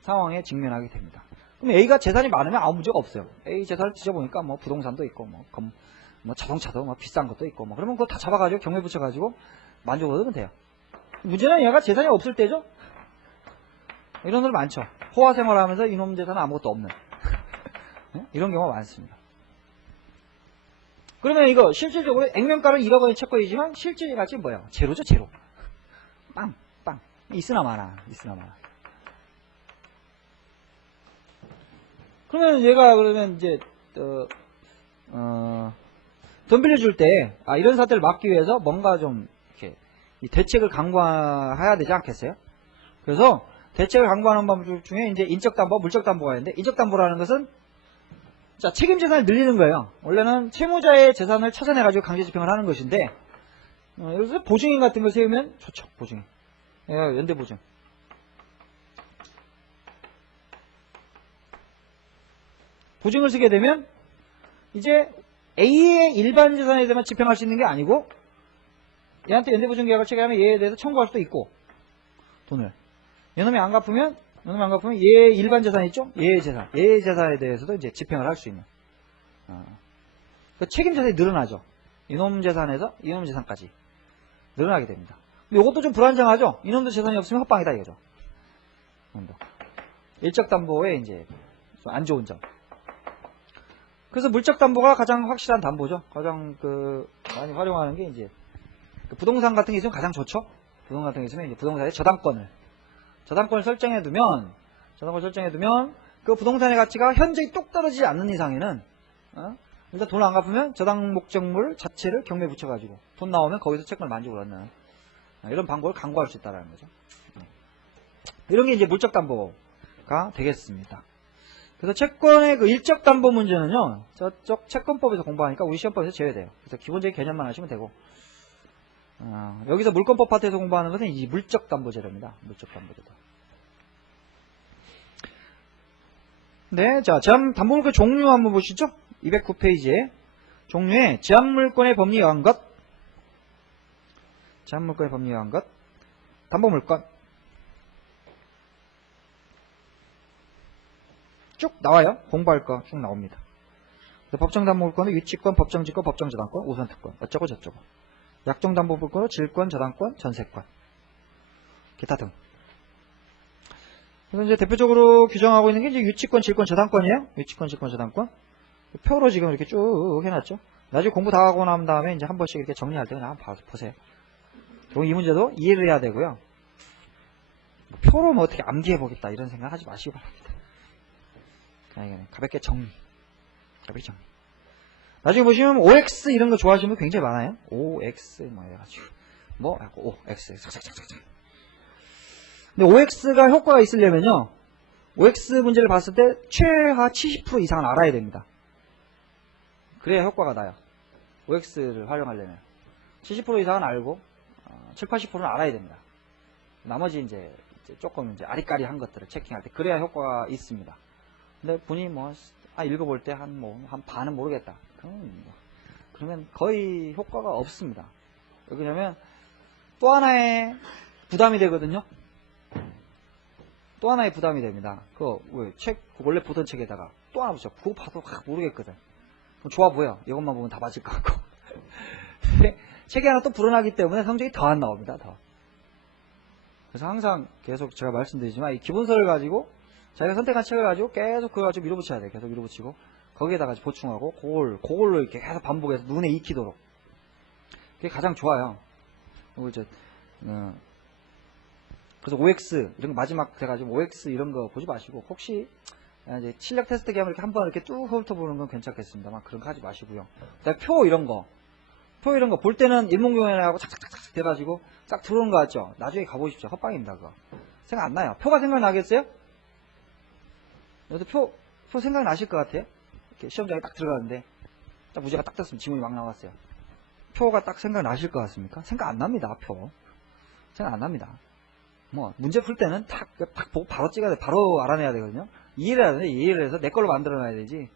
상황에 직면하게 됩니다. 그럼 A가 재산이 많으면 아무 문제가 없어요. A 재산을 뒤져보니까 뭐 부동산도 있고 뭐 자동차도 뭐 비싼 것도 있고 뭐 그러면 그거 다 잡아가지고 경매 붙여가지고 만족을 얻으면 돼요. 문제는 얘가 재산이 없을 때죠. 이런 들 많죠. 호화 생활하면서 이놈 재산은 아무것도 없는 이런 경우가 많습니다. 그러면 이거 실질적으로 액면가는 1억 원의 채권이지만 실질 가치 뭐야? 제로죠, 제로. 빵. 있으나 마나. 그러면 얘가 그러면 이제 돈 빌려줄 때 이런 사태를 막기 위해서 뭔가 좀 이렇게 이 대책을 강구해야 되지 않겠어요? 그래서 대책을 강구하는 방법 중에 이제 인적담보, 물적담보가 있는데, 인적담보라는 것은 자, 책임재산을 늘리는 거예요. 원래는 채무자의 재산을 찾아내가지고 강제집행을 하는 것인데, 예를 들어서 보증인 같은 걸 세우면 좋죠. 보증인. 연대보증. 보증을 쓰게 되면 이제 A의 일반 재산에 대해서 집행할 수 있는 게 아니고, 얘한테 연대보증 계약을 체결하면 얘에 대해서 청구할 수도 있고, 돈을. 얘놈이 안 갚으면 얘의 일반 재산 있죠? 얘의 재산에 대해서도 이제 집행을 할 수 있는. 그 책임 재산이 늘어나죠. 이놈 재산에서 이놈 재산까지 늘어나게 됩니다. 근데 이것도 좀 불안정하죠? 이놈도 재산이 없으면 헛방이다 이거죠. 일적담보의 이제 안 좋은 점. 그래서 물적담보가 가장 확실한 담보죠. 가장 많이 활용하는 게 이제 부동산 같은 게 있으면 가장 좋죠. 부동산 같은 게 있으면 이제 부동산의 저당권을 설정해 두면 그 부동산의 가치가 현저히 뚝 떨어지지 않는 이상에는 일단 돈을 안 갚으면 저당 목적물 자체를 경매에 붙여가지고 돈 나오면 거기서 채권을 만족을 얻는 이런 방법을 강구할 수 있다는 거죠. 이런 게 이제 물적담보가 되겠습니다. 그래서 채권의 그 일적담보 문제는요, 저쪽 채권법에서 공부하니까 우리 시험법에서 제외돼요. 그래서 기본적인 개념만 하시면 되고, 여기서 물권법 파트에서 공부하는 것은 이 물적담보제도입니다. 물적담보제도. 네, 자, 제한담보물권 종류 한번 보시죠. 209페이지에 종류에 제한물권의 법리에 의한 것, 제한물권의 법리에 의한 것, 담보물권 쭉 나와요. 공부할 거 쭉 나옵니다. 법정담보물권은 유치권, 법정지권, 법정저당권, 우선특권 어쩌고 저쩌고, 약정담보물권은 질권, 저당권, 전세권, 기타 등. 그래서 이제 대표적으로 규정하고 있는 게 이제 유치권, 질권, 저당권이에요. 유치권, 질권, 저당권. 표로 지금 이렇게 쭉 해놨죠. 나중에 공부 다 하고 난 다음에 이제 한 번씩 이렇게 정리할 때 그냥 한번 보세요. 이 문제도 이해를 해야 되고요. 표로 뭐 어떻게 암기해 보겠다 이런 생각 하지 마시기 바랍니다. 그냥 가볍게 정리. 나중에 보시면 OX 이런 거 좋아하시는 분 굉장히 많아요. OX 뭐 해가지고 OX 착착착착. 근데 OX가 효과가 있으려면요, OX 문제를 봤을 때 최하 70% 이상은 알아야 됩니다. 그래야 효과가 나요. OX를 활용하려면 70% 이상은 알고 7, 80%는 알아야 됩니다. 나머지 이제 조금 이제 아리까리한 것들을 체킹할 때 그래야 효과가 있습니다. 근데 분이 읽어볼 때 한 반은 모르겠다. 그러면 거의 효과가 없습니다. 왜냐면 또 하나의 부담이 되거든요. 또 하나의 부담이 됩니다. 원래 보던 책에다가 또 하나 붙여. 그거 봐도 모르겠거든. 좋아 보여. 이것만 보면 다 맞을 것 같고. 책이 하나 또 불어나기 때문에 성적이 더 안 나옵니다. 더. 그래서 항상 계속 제가 말씀드리지만 이 기본서를 가지고 자기가 선택한 책을 가지고 계속 그걸 가지고 밀어붙여야 돼요. 계속 밀어붙이고 거기에다가 보충하고 그걸로 이렇게 계속 반복해서 눈에 익히도록. 그게 가장 좋아요. 그리고 그래서 OX 이런 거 마지막 돼가지고 OX 이런 거 보지 마시고 혹시 이제 실력 테스트 겸 이렇게 한번 이렇게 뚝 훑어보는 건 괜찮겠습니다만 그런 거 하지 마시고요. 그다음에 표 이런 거 볼 때는 일목요연하고 착착착착 돼가지고 싹 들어오는 거 같죠? 나중에 가보십시오. 헛방입니다, 그거. 생각 안 나요. 표가 생각나겠어요? 여기도 표 생각나실 것 같아요? 이렇게 시험장에 딱 들어가는데, 딱 무제가 딱 떴으면 지문이 막 나왔어요. 표가 딱 생각나실 것 같습니까? 생각 안 납니다, 표. 생각 안 납니다. 뭐, 문제 풀 때는 딱 보고 바로 찍어야 돼. 바로 알아내야 되거든요. 이해를 해야 돼. 이해를 해서 내 걸로 만들어놔야 되지.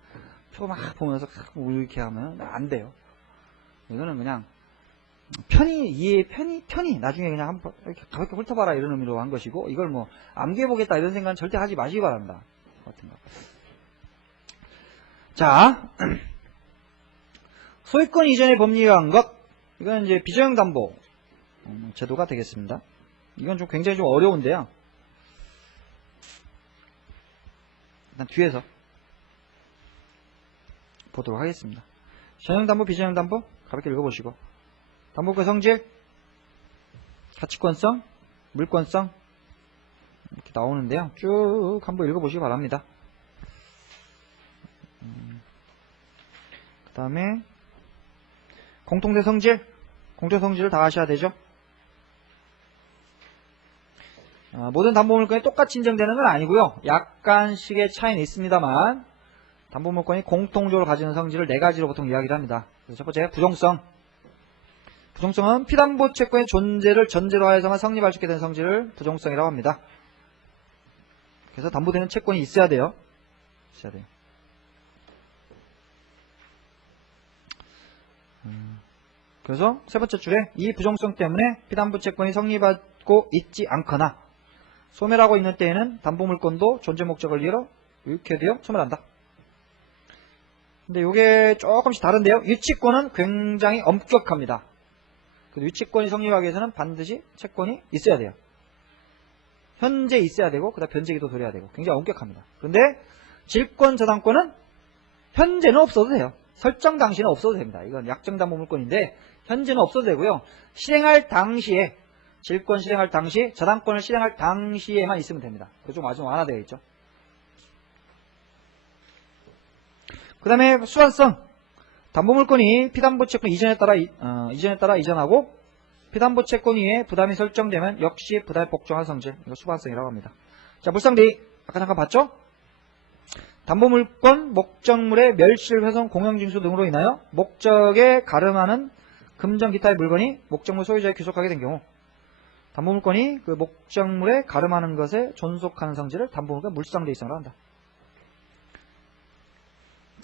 표 막 보면서 이렇게 하면 안 돼요. 이거는 그냥 편히 나중에 그냥 한번 이렇게 가볍게 훑어봐라 이런 의미로 한 것이고, 이걸 뭐 암기해보겠다 이런 생각은 절대 하지 마시기 바랍니다. 같은 거. 자, 소유권 이전의 법리가 한 것, 이건 이제 비저형 담보 제도가 되겠습니다. 이건 좀 굉장히 좀 어려운데요. 일단 뒤에서 보도록 하겠습니다. 전형 담보, 비전형 담보 가볍게 읽어보시고, 담보권 성질, 가치권성, 물권성 이렇게 나오는데요. 쭉 한번 읽어보시기 바랍니다. 그 다음에 공통대 성질, 공통 성질을 다 아셔야 되죠. 모든 담보물건이 똑같이 인정되는 건 아니고요. 약간씩의 차이는 있습니다만 담보물건이 공통적으로 가지는 성질을 4가지로 보통 이야기를 합니다. 그래서 첫 번째 부종성. 부종성은 피담보 채권의 존재를 전제로 하여서만 성립할 수 있게 된 성질을 부종성이라고 합니다. 그래서 담보되는 채권이 있어야 돼요. 있어야 돼요. 그래서 세 번째 줄에 이 부종성 때문에 피담보 채권이 성립하고 있지 않거나 소멸하고 있는 때에는 담보물건도 존재 목적을 위해 이렇게 되어 소멸한다. 근데 이게 조금씩 다른데요. 유치권은 굉장히 엄격합니다. 유치권이 성립하기 위해서는 반드시 채권이 있어야 돼요. 현재 있어야 되고 그다음 변제기도 돌려야 되고 굉장히 엄격합니다. 그런데 질권 저당권은 현재는 없어도 돼요. 설정 당시는 없어도 됩니다. 이건 약정 담보물건인데 현재는 없어도 되고요. 실행할 당시에 질권 실행할 당시, 저당권을 실행할 당시에만 있으면 됩니다. 그거 좀 아주 완화되어 있죠. 그 다음에 수완성. 담보물건이 피담보 채권 이전에 따라 이전하고 피담보 채권 위에 부담이 설정되면 역시 부담이 복종한 성질. 이거 수반성이라고 합니다. 자, 물상대의 아까 잠깐 봤죠? 담보물건 목적물의 멸실, 훼손, 공영징수 등으로 인하여 목적에 가름하는 금전 기타의 물건이 목적물 소유자에 귀속하게 된 경우 담보물건이 그 목적물에 가름하는 것에 존속하는 성질을 담보물건 물상대의성이라고 한다.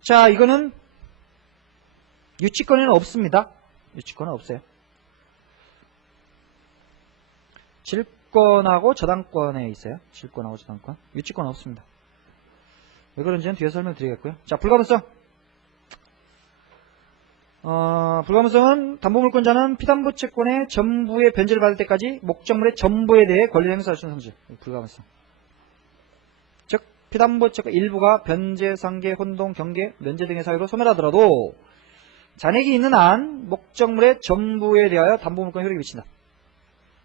자, 이거는 유치권에는 없습니다. 유치권은 없어요. 질권하고 저당권에 있어요. 질권하고 저당권. 유치권은 없습니다. 왜 그런지는 뒤에 설명드리겠고요. 자, 불가분성. 불가분성은 담보물권자는 피담보 채권의 전부의 변제를 받을 때까지 목적물의 전부에 대해 권리를 행사할 수 있는 성질. 불가분성. 즉, 피담보 채권 일부가 변제, 상계, 혼동, 경계, 면제 등의 사유로 소멸하더라도 잔액이 있는 한 목적물의 전부에 대하여 담보물권 효력이 미친다.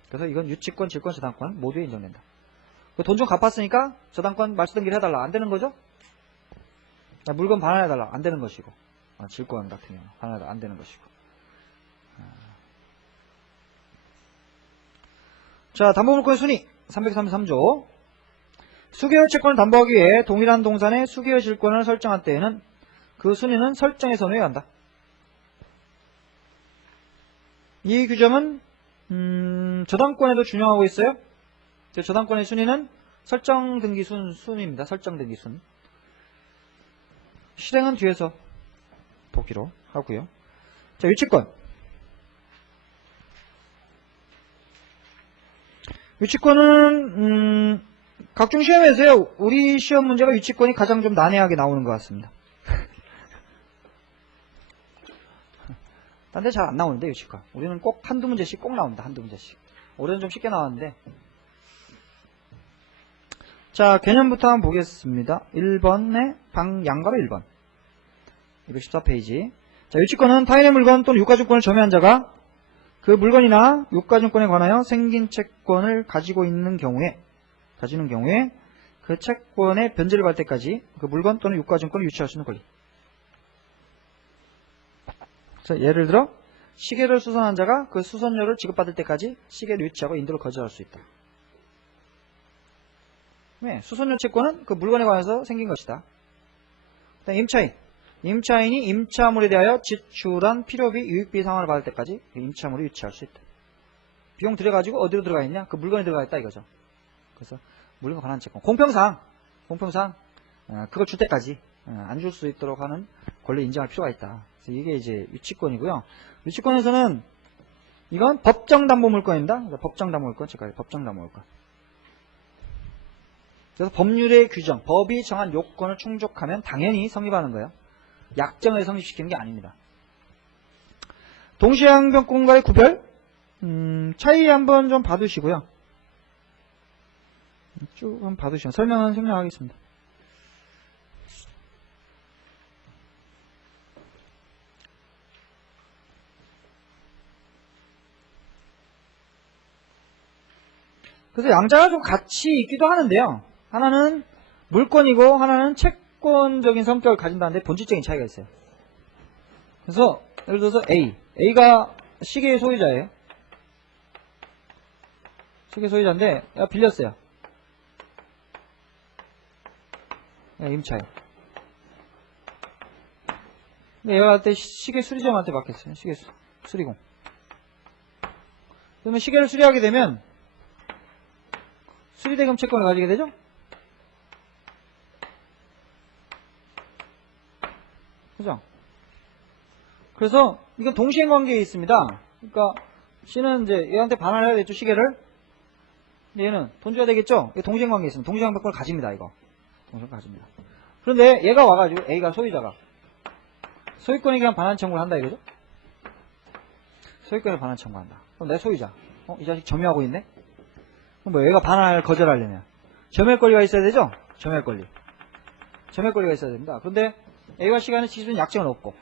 그래서 이건 유치권, 질권, 저당권 모두에 인정된다. 돈 좀 갚았으니까 저당권 말소등기를 해달라. 안 되는 거죠? 물건 반환해달라. 안 되는 것이고. 질권 같은 경우 반환해달라. 안 되는 것이고. 자, 담보물권의 순위 333조. 수개월 채권을 담보하기 위해 동일한 동산의 수개월 질권을 설정한 때에는 그 순위는 설정에 선호해야 한다. 이 규정은 저당권에도 준용하고 있어요. 저당권의 순위는 설정 등기순 순입니다. 설정 등기순. 실행은 뒤에서 보기로 하고요. 자, 유치권. 유치권은 각종 시험에서요. 우리 시험 문제가 유치권이 가장 좀 난해하게 나오는 것 같습니다. 딴 데 잘 안 나오는데 유치권. 우리는 꼭 한두 문제씩 꼭 나옵니다. 한두 문제씩. 올해는 좀 쉽게 나왔는데. 자, 개념부터 한번 보겠습니다. 1번에 양가로 1번. 214페이지. 자, 유치권은 타인의 물건 또는 유가증권을 점유한 자가 그 물건이나 유가증권에 관하여 생긴 채권을 가지는 경우에 그 채권의 변제를 받을 때까지 그 물건 또는 유가증권을 유치할 수 있는 권리. 그래서 예를 들어 시계를 수선한 자가 그 수선료를 지급받을 때까지 시계를 유치하고 인도를 거절할 수 있다. 네, 수선료 채권은 그 물건에 관해서 생긴 것이다. 그다음 임차인. 임차인이 임차물에 대하여 지출한 필요비, 유익비 상환을 받을 때까지 그 임차물을 유치할 수 있다. 비용 들여가지고 어디로 들어가 있냐? 그 물건에 들어가 있다 이거죠. 그래서 물건과 관한 채권. 공평상 그걸 줄 때까지 안 줄 수 있도록 하는 권리 인정할 필요가 있다. 그래서 이게 이제 유치권이고요. 유치권에서는 이건 법정담보물권입니다. 법정담보물권 체크해요. 법정담보물권. 그래서 법률의 규정, 법이 정한 요건을 충족하면 당연히 성립하는 거예요. 약정을 성립시키는 게 아닙니다. 동시행변권과의 구별, 차이 한번 좀 봐두시고요. 쭉 한번 봐두시면 설명은 설명하겠습니다. 그래서 양자가 좀 같이 있기도 하는데요. 하나는 물권이고 하나는 채권적인 성격을 가진다는데 본질적인 차이가 있어요. 그래서 예를 들어서 A가 시계의 소유자예요. 시계 소유자인데 빌렸어요. 임차에. 근데 얘가 할 때 시계 수리점한테 맡겼어요. 시계 수리공. 그러면 시계를 수리하게 되면 수리대금 채권을 가지게 되죠? 그죠? 그래서 이건 동시행 관계에 있습니다. 그러니까 C는 이제 얘한테 반환을 해야 되겠죠, 시계를. 얘는 돈 줘야 되겠죠? 이게 동시행 관계에 있습니다. 동시행 채권을 가집니다, 이거. 동시행 가집니다. 그런데 얘가 와가지고 A가 소유자가 소유권에 대한 반환 청구를 한다 이거죠? 소유권에 반환 청구한다. 그럼 내 소유자. 이 자식 점유하고 있네? 그럼 뭐 얘가 반환을 거절하려면 점유할 권리가 있어야 되죠? 점유할 권리. 점유할 권리가 있어야 됩니다. 그런데 A와 C간의 지수는 약정은 없고.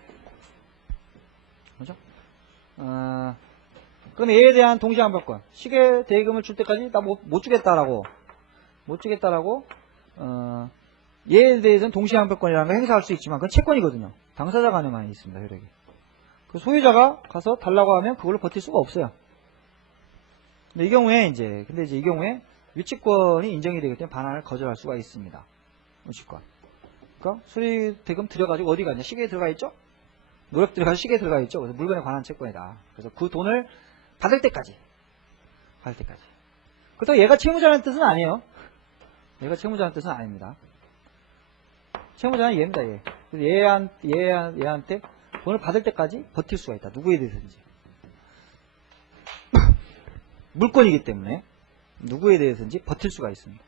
그죠? 그럼 얘에 대한 동시항변권. 시계 대금을 줄 때까지 나 못 주겠다라고. 얘에 대해서는 동시항변권이라는 걸 행사할 수 있지만 그건 채권이거든요. 당사자 간에만 있습니다. 효력이. 그 소유자가 가서 달라고 하면 그걸로 버틸 수가 없어요. 근데 이 경우에 이 경우에 유치권이 인정이 되기 때문에 반환을 거절할 수가 있습니다. 유치권. 그러니까 수리 대금 들여가지고 어디 갔냐? 시계에 들어가 있죠? 노력 들어가서 시계에 들어가 있죠? 그래서 물건에 관한 채권이다. 그래서 그 돈을 받을 때까지. 그렇다고 얘가 채무자라는 뜻은 아니에요. 얘가 채무자라는 뜻은 아닙니다. 채무자는 얘입니다, 얘. 그래서 얘한테 돈을 받을 때까지 버틸 수가 있다. 누구에 대해서든지. 물건이기 때문에 누구에 대해서든지 버틸 수가 있습니다.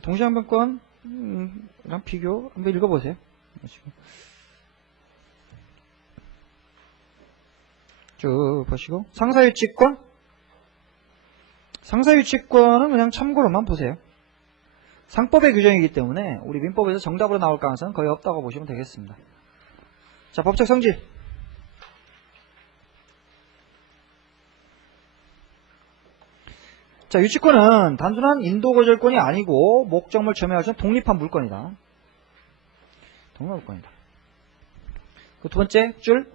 동시항변권이랑 비교 한번 읽어보세요. 쭉 보시고 상사유치권. 상사유치권은 그냥 참고로만 보세요. 상법의 규정이기 때문에 우리 민법에서 정답으로 나올 가능성은 거의 없다고 보시면 되겠습니다. 자, 법적 성질. 자, 유치권은 단순한 인도거절권이 아니고 목적물 점유할 수 있는 독립한 물건이다. 독립한 물건이다. 그 두 번째 줄.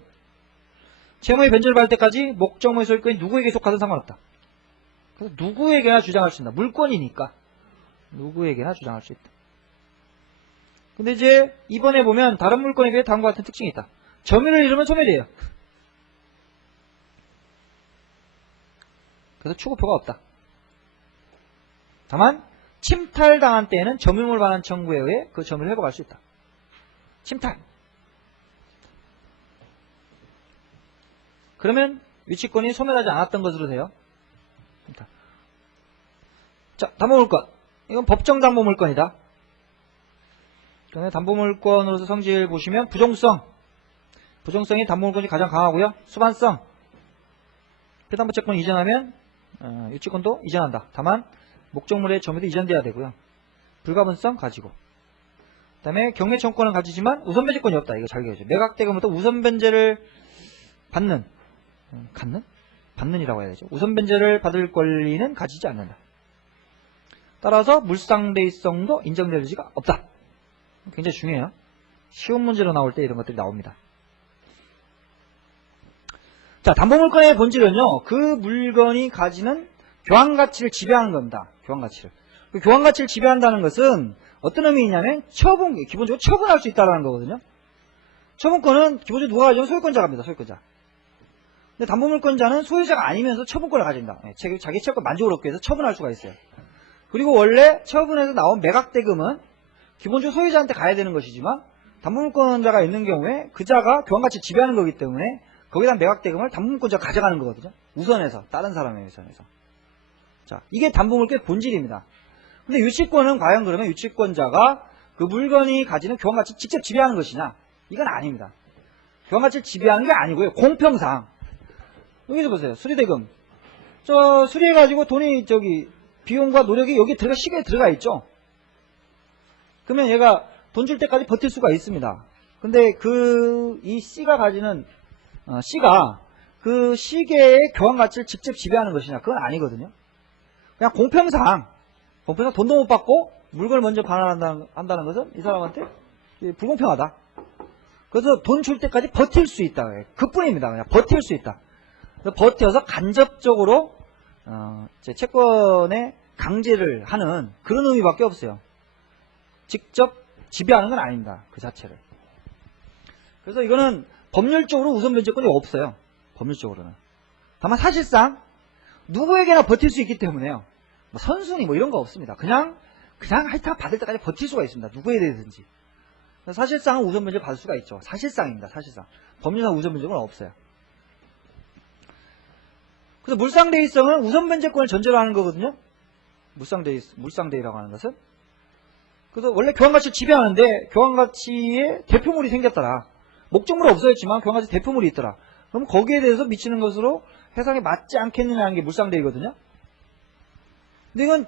채무의 변제를 받을 때까지 목적물 소유권이 누구에게 속하든 상관없다. 그래서 누구에게나 주장할 수 있다. 물건이니까 누구에게나 주장할 수 있다. 근데 이제 이번에 보면 다른 물건에게 다음과 같은 특징이 있다. 점유를 이루면 소멸이에요. 그래서 추구표가 없다. 다만 침탈당한 때에는 점유물 반환 청구에 의해 그 점유를 회복할 수 있다. 침탈. 그러면 유치권이 소멸하지 않았던 것으로 돼요. 침탈. 자, 담보물권. 이건 법정 담보물권이다. 그다음에 담보물권으로서 성질 보시면 부종성. 부종성이 담보물권이 가장 강하고요. 수반성. 피담보채권 이전하면 유치권도 이전한다. 다만 목적물의 점유도 이전돼야 되고요. 불가분성 가지고. 그다음에 경매 청구권은 가지지만 우선 변제권이 없다. 이거 잘 기억해줘. 매각대금부터 우선 변제를 받는이라고 해야 되죠. 우선 변제를 받을 권리는 가지지 않는다. 따라서 물상대의성도 인정될 여지가 없다. 굉장히 중요해요. 쉬운 문제로 나올 때 이런 것들이 나옵니다. 자, 담보물건의 본질은요, 그 물건이 가지는 교환가치를 지배하는 겁니다. 교환가치를. 그 교환가치를 지배한다는 것은 어떤 의미냐면 기본적으로 처분할 수 있다는 거거든요. 처분권은 기본적으로 누가 가지면 소유권자가 합니다. 소유권자. 근데 담보물권자는 소유자가 아니면서 처분권을 가진다. 자기 채권 만족을 얻기 위해서 처분할 수가 있어요. 그리고 원래 처분에서 나온 매각대금은 기본적으로 소유자한테 가야 되는 것이지만 담보물권자가 있는 경우에 그자가 교환가치를 지배하는 거기 때문에 거기에 대한 매각대금을 담보물권자가 가져가는 거거든요. 우선해서, 다른 사람의 우선해서. 자, 이게 담보물권의 본질입니다. 근데 유치권은 과연 그러면 유치권자가 그 물건이 가지는 교환가치를 직접 지배하는 것이냐? 이건 아닙니다. 교환가치를 지배하는 게 아니고요. 공평상. 여기서 보세요. 수리대금. 수리해가지고 돈이 비용과 노력이 여기 시계에 들어가 있죠? 그러면 얘가 돈 줄 때까지 버틸 수가 있습니다. 근데 이 C가 가지는, C가 그 시계의 교환가치를 직접 지배하는 것이냐? 그건 아니거든요. 그냥 공평상 돈도 못 받고 물건을 먼저 반환한다는 것은 이 사람한테 불공평하다. 그래서 돈 줄 때까지 버틸 수 있다. 그뿐입니다. 그냥 버틸 수 있다. 버텨서 간접적으로 채권에 강제를 하는 그런 의미밖에 없어요. 직접 지배하는 건 아닙니다. 그 자체를. 그래서 이거는 법률적으로 우선 변제권이 없어요. 법률적으로는. 다만 사실상 누구에게나 버틸 수 있기 때문에요. 선순위 이런 거 없습니다. 그냥 하여튼 받을 때까지 버틸 수가 있습니다. 누구에 대해서든지. 사실상은 우선 변제 받을 수가 있죠. 사실상입니다. 사실상. 법률상 우선 변제권은 없어요. 그래서 물상대의성은 우선 변제권을 전제로 하는 거거든요. 물상대의라고 하는 것은. 그래서 원래 교환가치를 지배하는데 교환가치에 대표물이 생겼더라. 목적물은 없어졌지만 교환가치 대표물이 있더라. 그럼 거기에 대해서 미치는 것으로 해상에 맞지 않겠느냐는 게 물상대의거든요. 근데 이건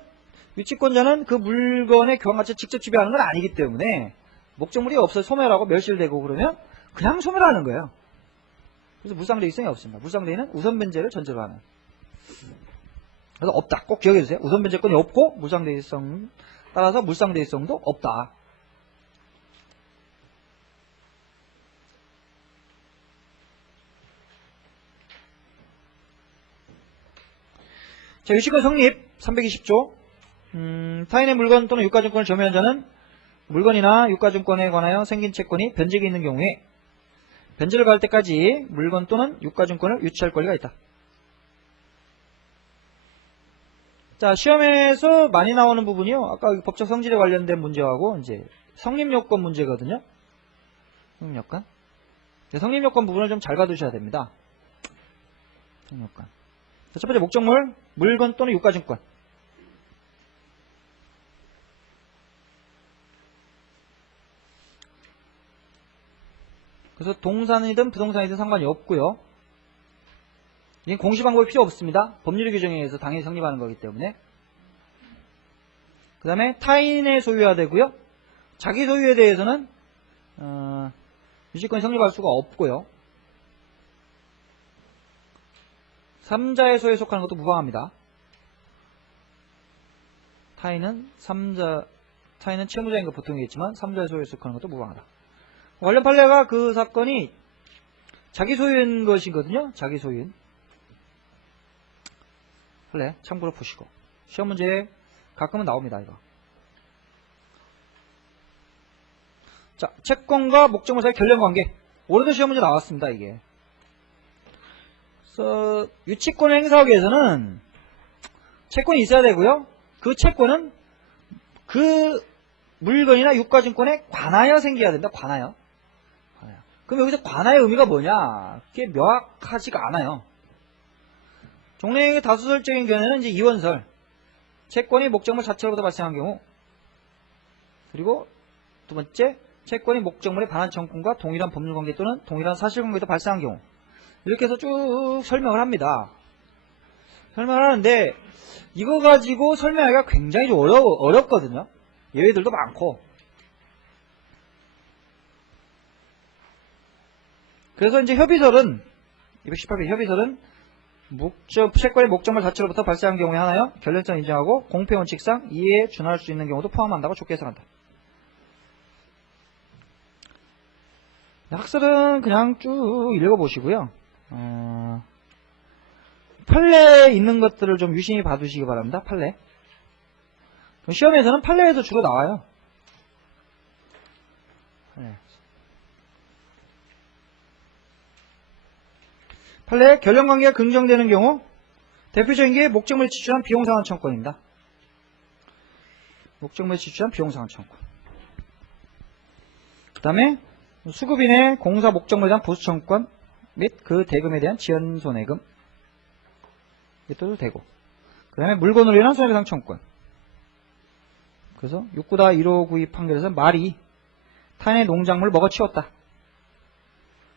유치권자는 그 물건의 교환가치를 직접 지배하는 건 아니기 때문에 목적물이 없어서 소멸하고 멸실되고 그러면 그냥 소멸하는 거예요. 그래서 물상대의성이 없습니다. 물상대의는 우선 변제를 전제로 하는. 그래서 없다. 꼭 기억해 주세요. 우선 변제권이 없고 물상대의성 따라서 물상대의성도 없다. 자, 유치권 성립 320조. 타인의 물건 또는 유가증권을 점유한 자는 물건이나 유가증권에 관하여 생긴 채권이 변제기 있는 경우에 변제를 가할 때까지 물건 또는 유가증권을 유치할 권리가 있다. 자, 시험에서 많이 나오는 부분이요. 아까 법적 성질에 관련된 문제하고 이제 성립요건 문제거든요. 성립요건. 성립요건 부분을 좀 잘 봐두셔야 됩니다. 성립요건. 첫 번째 목적물, 물건 또는 유가증권. 그래서 동산이든 부동산이든 상관이 없고요. 이건 공시방법이 필요 없습니다. 법률의 규정에 의해서 당연히 성립하는 거기 때문에. 그 다음에 타인의 소유가 되고요. 자기 소유에 대해서는 유치권이 성립할 수가 없고요. 3자의 소유에 속하는 것도 무방합니다. 타인은 채무자인 것 보통이겠지만 3자의 소유에 속하는 것도 무방하다. 관련 판례가 그 사건이 자기 소유인 것이거든요. 자기 소유인. 판례 참고로 보시고. 시험 문제에 가끔은 나옵니다. 이거. 자, 채권과 목적물 사이 결련관계. 올해도 시험 문제 나왔습니다. 이게. 그래서 유치권을 행사하기 위해서는 채권이 있어야 되고요. 그 채권은 그 물건이나 유가증권에 관하여 생겨야 된다. 관하여. 그럼 여기서 관하의 의미가 뭐냐? 그게 명확하지가 않아요. 종래의 다수설적인 견해는 이제 이원설. 채권이 목적물 자체로부터 발생한 경우. 그리고 두 번째, 채권이 목적물의 반환 청구권과 동일한 법률관계 또는 동일한 사실관계에서 발생한 경우. 이렇게 해서 쭉 설명을 합니다. 설명을 하는데 이거 가지고 설명하기가 굉장히 좀 어렵거든요. 예외들도 많고. 그래서 이제 협의설은 218배 협의설은 채권의 목적물 자체로부터 발생한 경우에 하나요. 결렬성 인정하고 공표 원칙상 이해에 준할 수 있는 경우도 포함한다고 좋게 해석한다. 학설은 그냥 쭉 읽어보시고요. 판례에 있는 것들을 좀 유심히 봐두시기 바랍니다. 판례. 시험에서는 판례에서 주로 나와요. 판례 결연관계가 긍정되는 경우 대표적인 게 목적물에 지출한 비용상환 청구권입니다. 목적물에 지출한 비용상환 청구권. 그 다음에 수급인의 공사 목적물에 대한 보수 청구권 및 그 대금에 대한 지연 손해금 이것도 되고, 그 다음에 물건으로 인한 손해배상 청구권. 그래서 6구다1592 판결에서 말이 타인의 농작물을 먹어치웠다.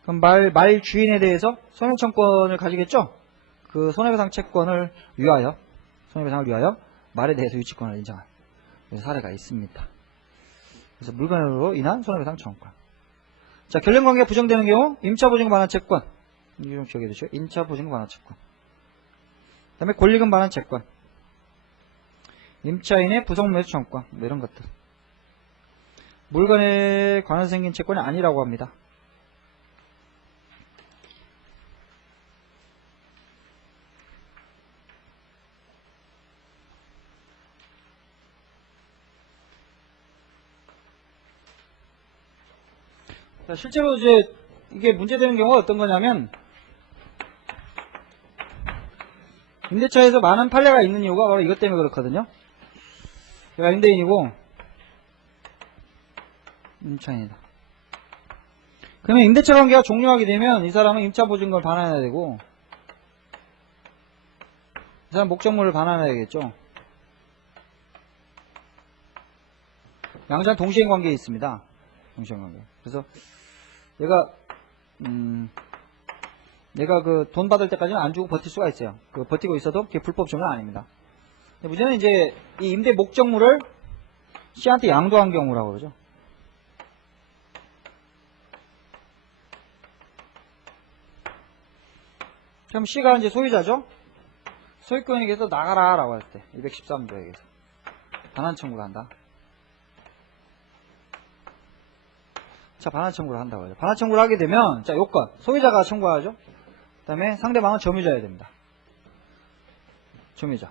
그럼 말 주인에 대해서 손해청구권을 가지겠죠? 그 손해배상 채권을 위하여, 손해배상을 위하여 말에 대해서 유치권을 인정한 사례가 있습니다. 그래서 물건으로 인한 손해배상 청구권. 자, 결연관계가 부정되는 경우 임차보증금 반환 채권. 이거 좀 기억해 두시죠. 임차보증금 반환 채권. 그 다음에 권리금 반환 채권. 임차인의 부속매수 청구권. 이런 것들. 물건에 관해서 생긴 채권이 아니라고 합니다. 자, 실제로 이제 이게 문제되는 경우가 어떤 거냐면, 임대차에서 많은 판례가 있는 이유가 바로 이것 때문에 그렇거든요. 제가 임대인이고 임차인이다. 그러면 임대차 관계가 종료하게 되면 이 사람은 임차보증금을 반환해야 되고, 이 사람 목적물을 반환해야 되겠죠. 양자는 동시행 관계에 있습니다. 동시행 관계. 그래서 얘가 그 돈 받을 때까지는 안 주고 버틸 수가 있어요. 그 버티고 있어도 그게 불법 점유는 아닙니다. 문제는 이제 이 임대 목적물을 C한테 양도한 경우라고 그러죠. 그럼 C가 이제 소유자죠. 소유권에게서 나가라 라고 할 때 213조에게서 반환 청구를 한다. 자, 반환 청구를 한다고 하죠. 반환 청구를 하게 되면, 자, 요건. 소유자가 청구하죠. 그 다음에 상대방은 점유자여야 됩니다. 점유자.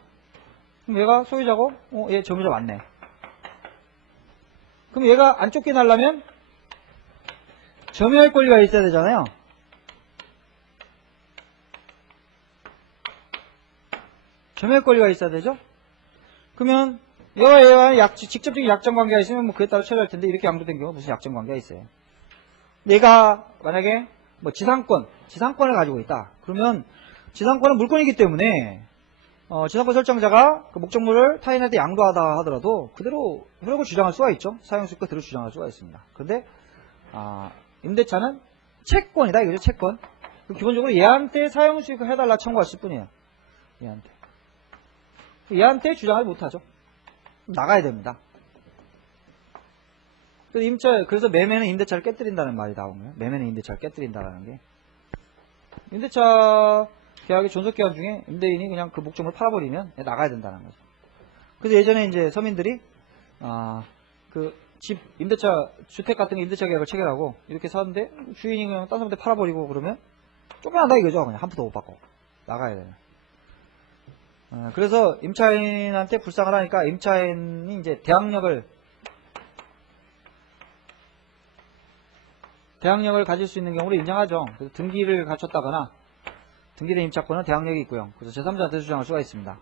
그럼 얘가 소유자고, 얘 점유자 맞네. 그럼 얘가 안 쫓겨나려면, 점유할 권리가 있어야 되잖아요. 점유할 권리가 있어야 되죠. 그러면, 얘와 직접적인 약정 관계가 있으면 뭐 그에 따라 처리할 텐데, 이렇게 양도된 경우 무슨 약정 관계가 있어요. 얘가 만약에 뭐 지상권을 가지고 있다. 그러면 지상권은 물권이기 때문에 지상권 설정자가 그 목적물을 타인한테 양도하다 하더라도 그대로 효력을 주장할 수가 있죠. 사용수익과 그대로 주장할 수가 있습니다. 그런데 임대차는 채권이다 이거죠. 채권. 기본적으로 얘한테 사용수익을 해달라 청구했을 뿐이에요. 얘한테 주장을 못하죠. 나가야 됩니다. 그래서 매매는 임대차를 깨뜨린다는 말이 나오네요. 매매는 임대차를 깨뜨린다라는 게. 임대차 계약의 존속기간 중에 임대인이 그냥 그 목적물을 팔아버리면 나가야 된다는 거죠. 그래서 예전에 이제 서민들이, 임대차, 주택 같은 게 임대차 계약을 체결하고 이렇게 사는데 주인이 그냥 딴 사람한테 팔아버리고 그러면 쫓겨난다 이거죠. 그냥 한 푼도 못 받고. 나가야 돼요. 그래서 임차인한테 불상을 하니까 임차인이 이제 대항력을 가질 수 있는 경우를 인정하죠. 그래서 등기를 갖췄다거나 등기된 임차권은 대항력이 있고요. 그래서 제3자한테 주장할 수가 있습니다.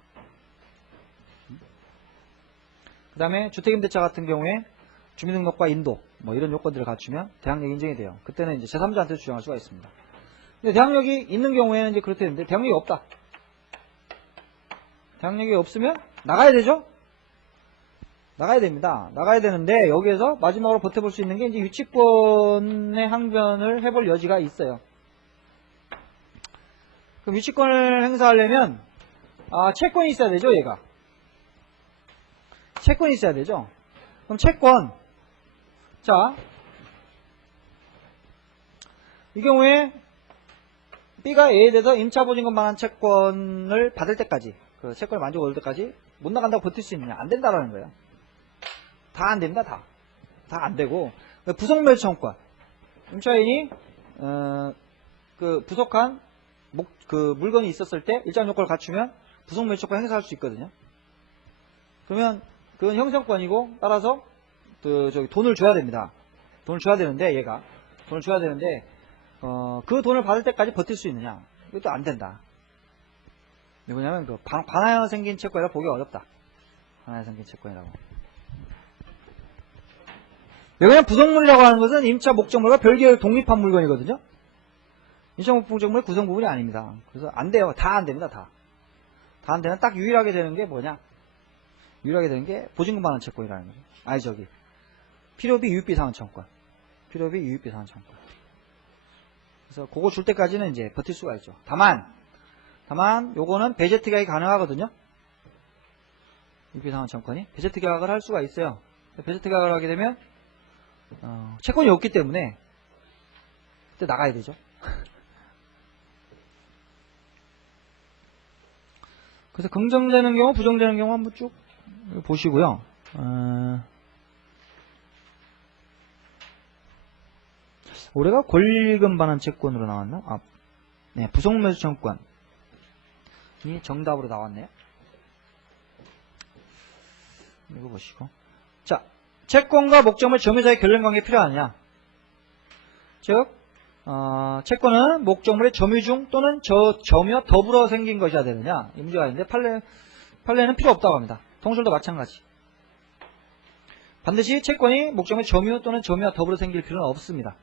그 다음에 주택임대차 같은 경우에 주민등록과 인도 뭐 이런 요건들을 갖추면 대항력이 인정이 돼요. 그때는 이제 제3자한테 주장할 수가 있습니다. 근데 대항력이 있는 경우에는 이제 그렇다는데 대항력이 없다. 대항력이 없으면 나가야 되죠? 나가야 됩니다. 나가야 되는데 여기에서 마지막으로 버텨볼 수 있는 게 이제 유치권의 항변을 해볼 여지가 있어요. 그럼 유치권을 행사하려면 채권이 있어야 되죠, 얘가. 채권이 있어야 되죠. 그럼 채권. 자, 이 경우에 B가 A에 대해서 임차보증금만한 채권을 받을 때까지, 그 채권을 만족을 얻을 때까지 못 나간다고 버틸 수 있느냐? 안 된다라는 거예요. 다 안 됩니다. 다 안 되고. 부속멸 청구권. 임차인이 그 부속한 그 물건이 있었을 때 일정 요건을 갖추면 부속멸 청구권 행사할 수 있거든요. 그러면 그건 형성권이고, 따라서 저기 돈을 줘야 됩니다. 돈을 줘야 되는데, 얘가 돈을 줘야 되는데 그 돈을 받을 때까지 버틸 수 있느냐? 이것도 안 된다. 왜냐면 그 관하여 생긴 채권이라 보기 어렵다. 관하여 생긴 채권이라고. 왜냐면 부속물이라고 하는 것은 임차 목적물과 별개의 독립한 물건이거든요. 임차 목적물의 구성 부분이 아닙니다. 그래서 안 돼요. 다 안 됩니다. 다 안 되는, 딱 유일하게 되는 게 뭐냐? 유일하게 되는 게 보증금만한 채권이라는 거죠. 아니 저기 필요비 유익비 상환 청구권. 필요비 유익비 상환 청구권. 그래서 그거 줄 때까지는 이제 버틸 수가 있죠. 다만 요거는 배제 특약이 가능하거든요. 유익비 상환 청구권이 배제 특약을 할 수가 있어요. 배제 특약을 하게 되면 채권이 없기 때문에 그때 나가야 되죠. 그래서 긍정되는 경우, 부정되는 경우 한번 쭉 보시고요. 올해가 권리금 반환 채권으로 나왔나? 네, 부속매수 청구권이 정답으로 나왔네요. 이거 보시고. 자, 채권과 목적물 점유자의 결連관계가 필요하냐? 즉, 채권은 목적물의 점유중 또는 점유와 더불어 생긴 것이어야 되느냐? 이 문제가 있는데, 판례는 필요 없다고 합니다. 통술도 마찬가지. 반드시 채권이 목적물의 점유 또는 점유와 더불어 생길 필요는 없습니다.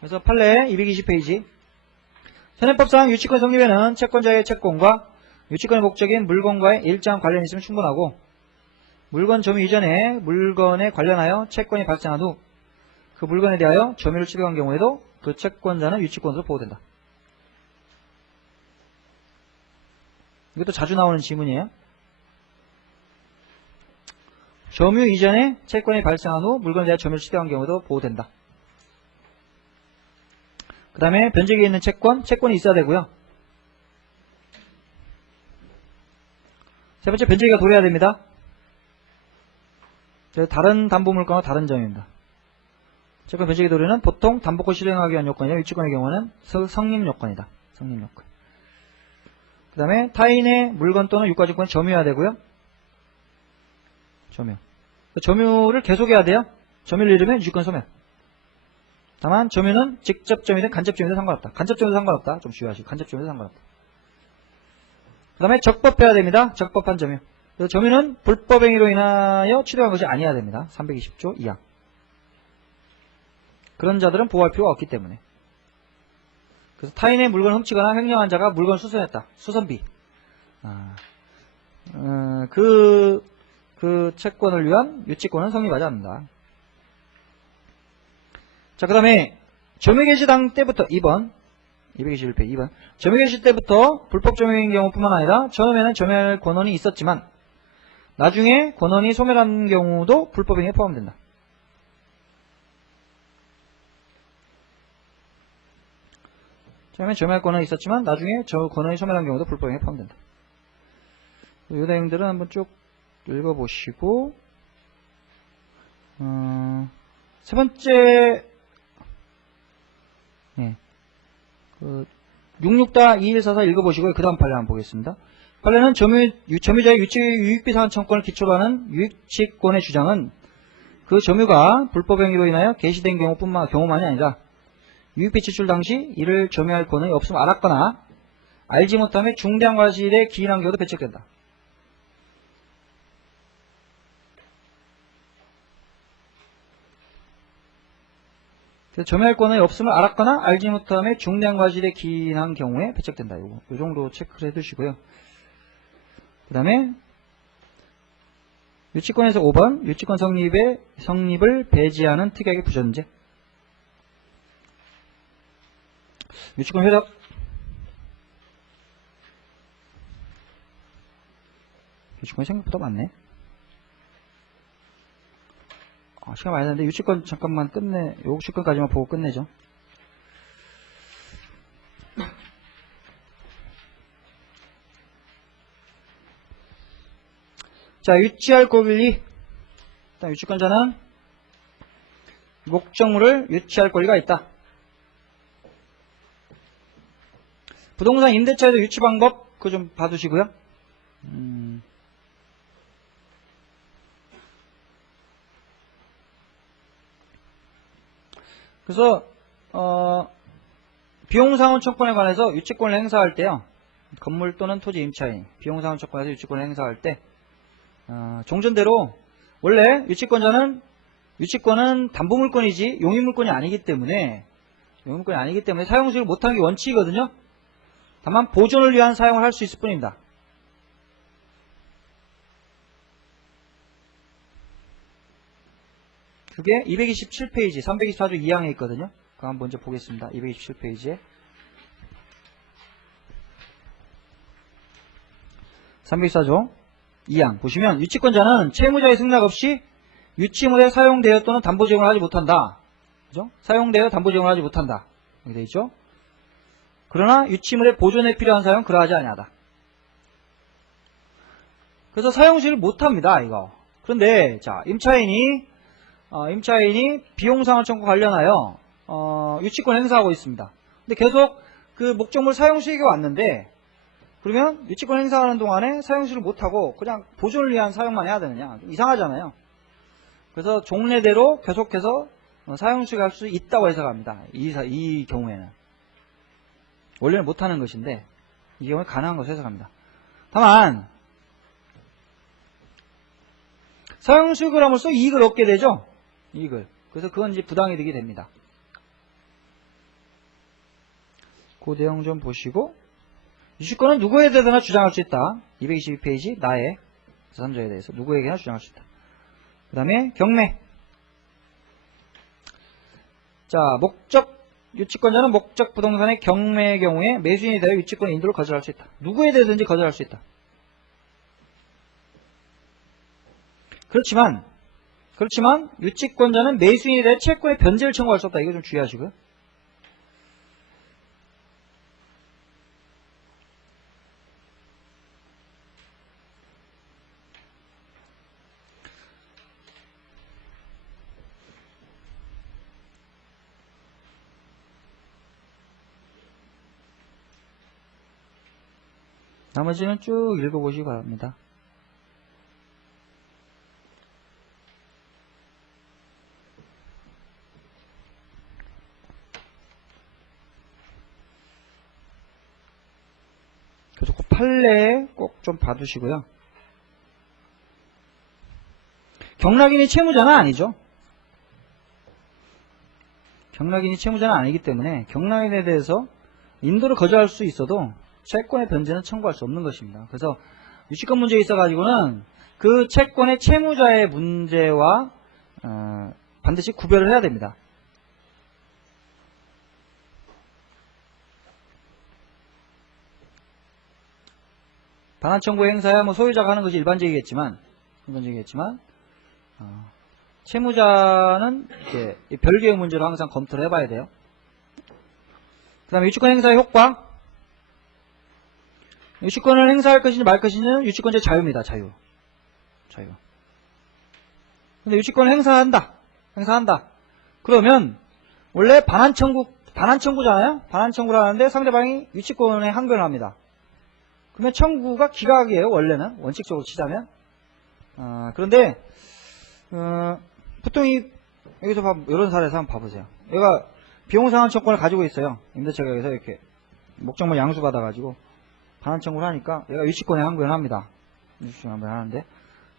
그래서 판례 220페이지. 현행법상 유치권 성립에는 채권자의 채권과 유치권의 목적인 물건과의 일정한 관련이 있으면 충분하고, 물건 점유 이전에 물건에 관련하여 채권이 발생한 후 그 물건에 대하여 점유를 취득한 경우에도 그 채권자는 유치권으로 보호된다. 이것도 자주 나오는 지문이에요. 점유 이전에 채권이 발생한 후 물건에 대하여 점유를 취득한 경우에도 보호된다. 그 다음에 변제기에 있는 채권이 있어야 되고요. 세 번째, 변제기가 도래해야 됩니다. 다른 담보물건과 다른 점입니다. 채권 변제기 도래는 보통 담보권 실행하기 위한 요건이고, 유치권의 경우는 성립 요건이다. 성립 요건. 그 다음에 타인의 물건 또는 유가증권이 점유해야 되고요. 점유를 계속해야 돼요. 점유를 잃으면 유치권 소멸. 다만 점유는 직접 점유든 간접 점유든 상관없다. 간접 점유도 상관없다. 좀 주의하시고, 간접 점유도 상관없다. 그 다음에 적법해야 됩니다. 적법한 점유. 그래서 점유는 불법 행위로 인하여 취득한 것이 아니어야 됩니다. 320조 이하. 그런 자들은 보호할 필요가 없기 때문에. 그래서 타인의 물건을 훔치거나 횡령한 자가 물건을 수선했다. 수선비. 그 채권을 위한 유치권은 성립하지 않는다. 자, 그 다음에 점유개시당 때부터 2번 221페이지 2번 점유개시 때부터 불법 점유인 경우뿐만 아니라 처음에는 점유할 권한이 있었지만 나중에 권한이 소멸한 경우도 불법행위에 포함된다. 처음에 점유할 권한이 있었지만 나중에 권한이 소멸한 경우도 불법행위에 포함된다. 이 내용들은 한번 쭉 읽어보시고, 세 번째 66-2144 읽어보시고 그 다음 판례 한번 보겠습니다. 판례는 점유자의 유익비 상환 청구권을 기초로 하는 유익치권의 주장은 그 점유가 불법행위로 인하여 개시된 경우만이 아니라 유익비 지출 당시 이를 점유할 권한이 없음을 알았거나 알지 못함에 중대한 과실에 기인한 경우도 배척된다. 점유할 권한이 없음을 알았거나 알지 못함에 중대한 과실에 기인한 경우에 배척된다. 요 정도 체크를 해두시고요. 그 다음에 유치권에서 5번 유치권 성립을 배제하는 특약의 부전제. 유치권 효력. 유치권이 생각보다 많네. 시간 많이 났는데 유치권 잠깐만 요 유치권까지만 보고 끝내죠. 자, 유치할 권리. 일단 유치권자는 목적물을 유치할 권리가 있다. 부동산 임대차에도 유치 방법 그거 좀 봐두시고요. 그래서 비용상환 청구권에 관해서 유치권을 행사할 때요. 건물 또는 토지 임차인 비용상환 청구권에서 유치권을 행사할 때 종전대로 원래 유치권은 담보물권이지 용익물권이 아니기 때문에 사용수익을 못하는 게 원칙이거든요. 다만 보존을 위한 사용을 할 수 있을 뿐입니다. 그게 227페이지 324조 2항에 있거든요. 그거 한번 먼저 보겠습니다. 227페이지에 324조 2항 보시면 유치권자는 채무자의 승낙 없이 유치물에 사용되어 또는 담보 제공을 하지 못한다. 그죠? 사용되어 담보 제공을 하지 못한다. 이렇게 되어 있죠. 그러나 유치물의 보존에 필요한 사용은 그러하지 아니하다. 그래서 사용수익을 못합니다. 이거. 그런데 자 임차인이 비용상환 청구 관련하여 유치권 행사하고 있습니다. 근데 계속 그 목적물 사용수익이 왔는데 그러면 유치권 행사하는 동안에 사용수익을 못하고 그냥 보존을 위한 사용만 해야 되느냐. 이상하잖아요. 그래서 종래대로 계속해서 사용수익을 할 수 있다고 해석합니다. 이 경우에는. 원래는 못하는 것인데 이 경우에 가능한 것으로 해석합니다. 다만 사용수익을 함으로써 이익을 얻게 되죠. 이익을. 그래서 그건 이제 부당이득이 됩니다. 그 내용 좀 보시고 유치권은 누구에 대해서나 주장할 수 있다. 222페이지 나의 3조에 대해서 누구에게나 주장할 수 있다. 그 다음에 경매. 자, 유치권자는 목적 부동산의 경매의 경우에 매수인에 대해 유치권 인도를 거절할 수 있다. 누구에 대해서든지 거절할 수 있다. 그렇지만 유치권자는 매수인에 대해 채권의 변제를 청구할 수 없다. 이거 좀 주의하시고요. 나머지는 쭉 읽어보시기 바랍니다. 그래서 그 판례 꼭 좀 봐두시고요. 경락인이 채무자는 아니죠. 경락인이 채무자는 아니기 때문에 경락인에 대해서 인도를 거절할 수 있어도 채권의 변제는 청구할 수 없는 것입니다. 그래서 유치권 문제에 있어가지고는 그 채권의 채무자의 문제와 반드시 구별을 해야 됩니다. 반환 청구 행사야 뭐 소유자가 하는 것이 일반적이겠지만 채무자는 이제 별개의 문제로 항상 검토를 해봐야 돼요. 그 다음에 유치권 행사의 효과. 유치권을 행사할 것인지 말 것인지는 유치권자의 자유입니다. 자유. 근데 유치권을 행사한다. 그러면 원래 반환 청구잖아요. 반환 청구를 하는데 상대방이 유치권에 항변을 합니다. 그러면 청구가 기각이에요. 원래는 원칙적으로 치자면. 그런데 보통 여기서 이런 사례에서 한번 봐보세요. 얘가 비용상환 청구권을 가지고 있어요. 임대차계에서 이렇게 목적물 양수 받아가지고 반환 청구를 하니까 얘가 유치권에 항변을 합니다. 유치권에 항변하는데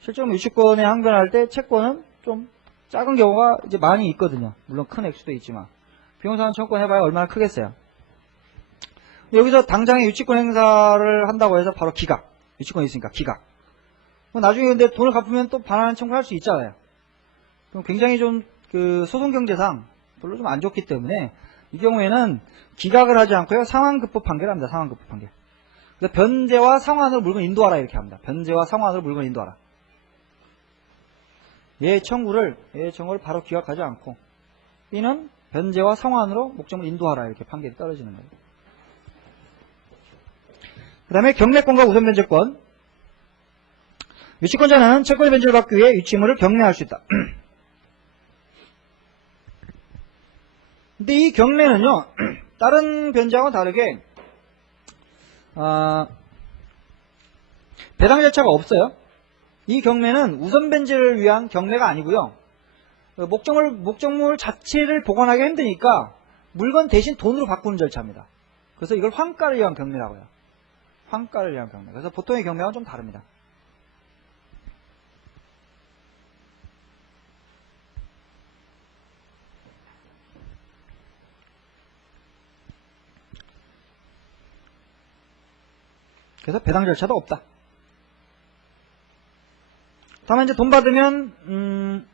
실제로 유치권에 항변할 때 채권은 좀 작은 경우가 이제 많이 있거든요. 물론 큰 액수도 있지만 비용상환 청구권 해봐야 얼마나 크겠어요. 여기서 당장에 유치권 행사를 한다고 해서 바로 기각. 유치권이 있으니까 기각. 나중에 근데 돈을 갚으면 또 반환 청구할 수 있잖아요. 그럼 굉장히 좀 그 소송 경제상 별로 좀 안 좋기 때문에 이 경우에는 기각을 하지 않고요. 상환급부 판결을 합니다. 상환급부 판결. 그래서 변제와 상환으로 물건 인도하라 이렇게 합니다. 변제와 상환으로 물건 인도하라. 얘 청구를 바로 기각하지 않고 B는 변제와 상환으로 목적물 인도하라 이렇게 판결이 떨어지는 거예요. 그 다음에 경매권과 우선 변제권. 유치권자는 채권의 변제를 받기 위해 유치물을 경매할 수 있다. 근데 이 경매는요, 다른 변제하고는 다르게 배당 절차가 없어요. 이 경매는 우선 변제를 위한 경매가 아니고요. 목적물 자체를 보관하기 힘드니까 물건 대신 돈으로 바꾸는 절차입니다. 그래서 이걸 환가를 위한 경매라고 해요. 환가를 위한 경매. 그래서 보통의 경매와는 좀 다릅니다. 그래서 배당 절차도 없다. 다만 이제 돈 받으면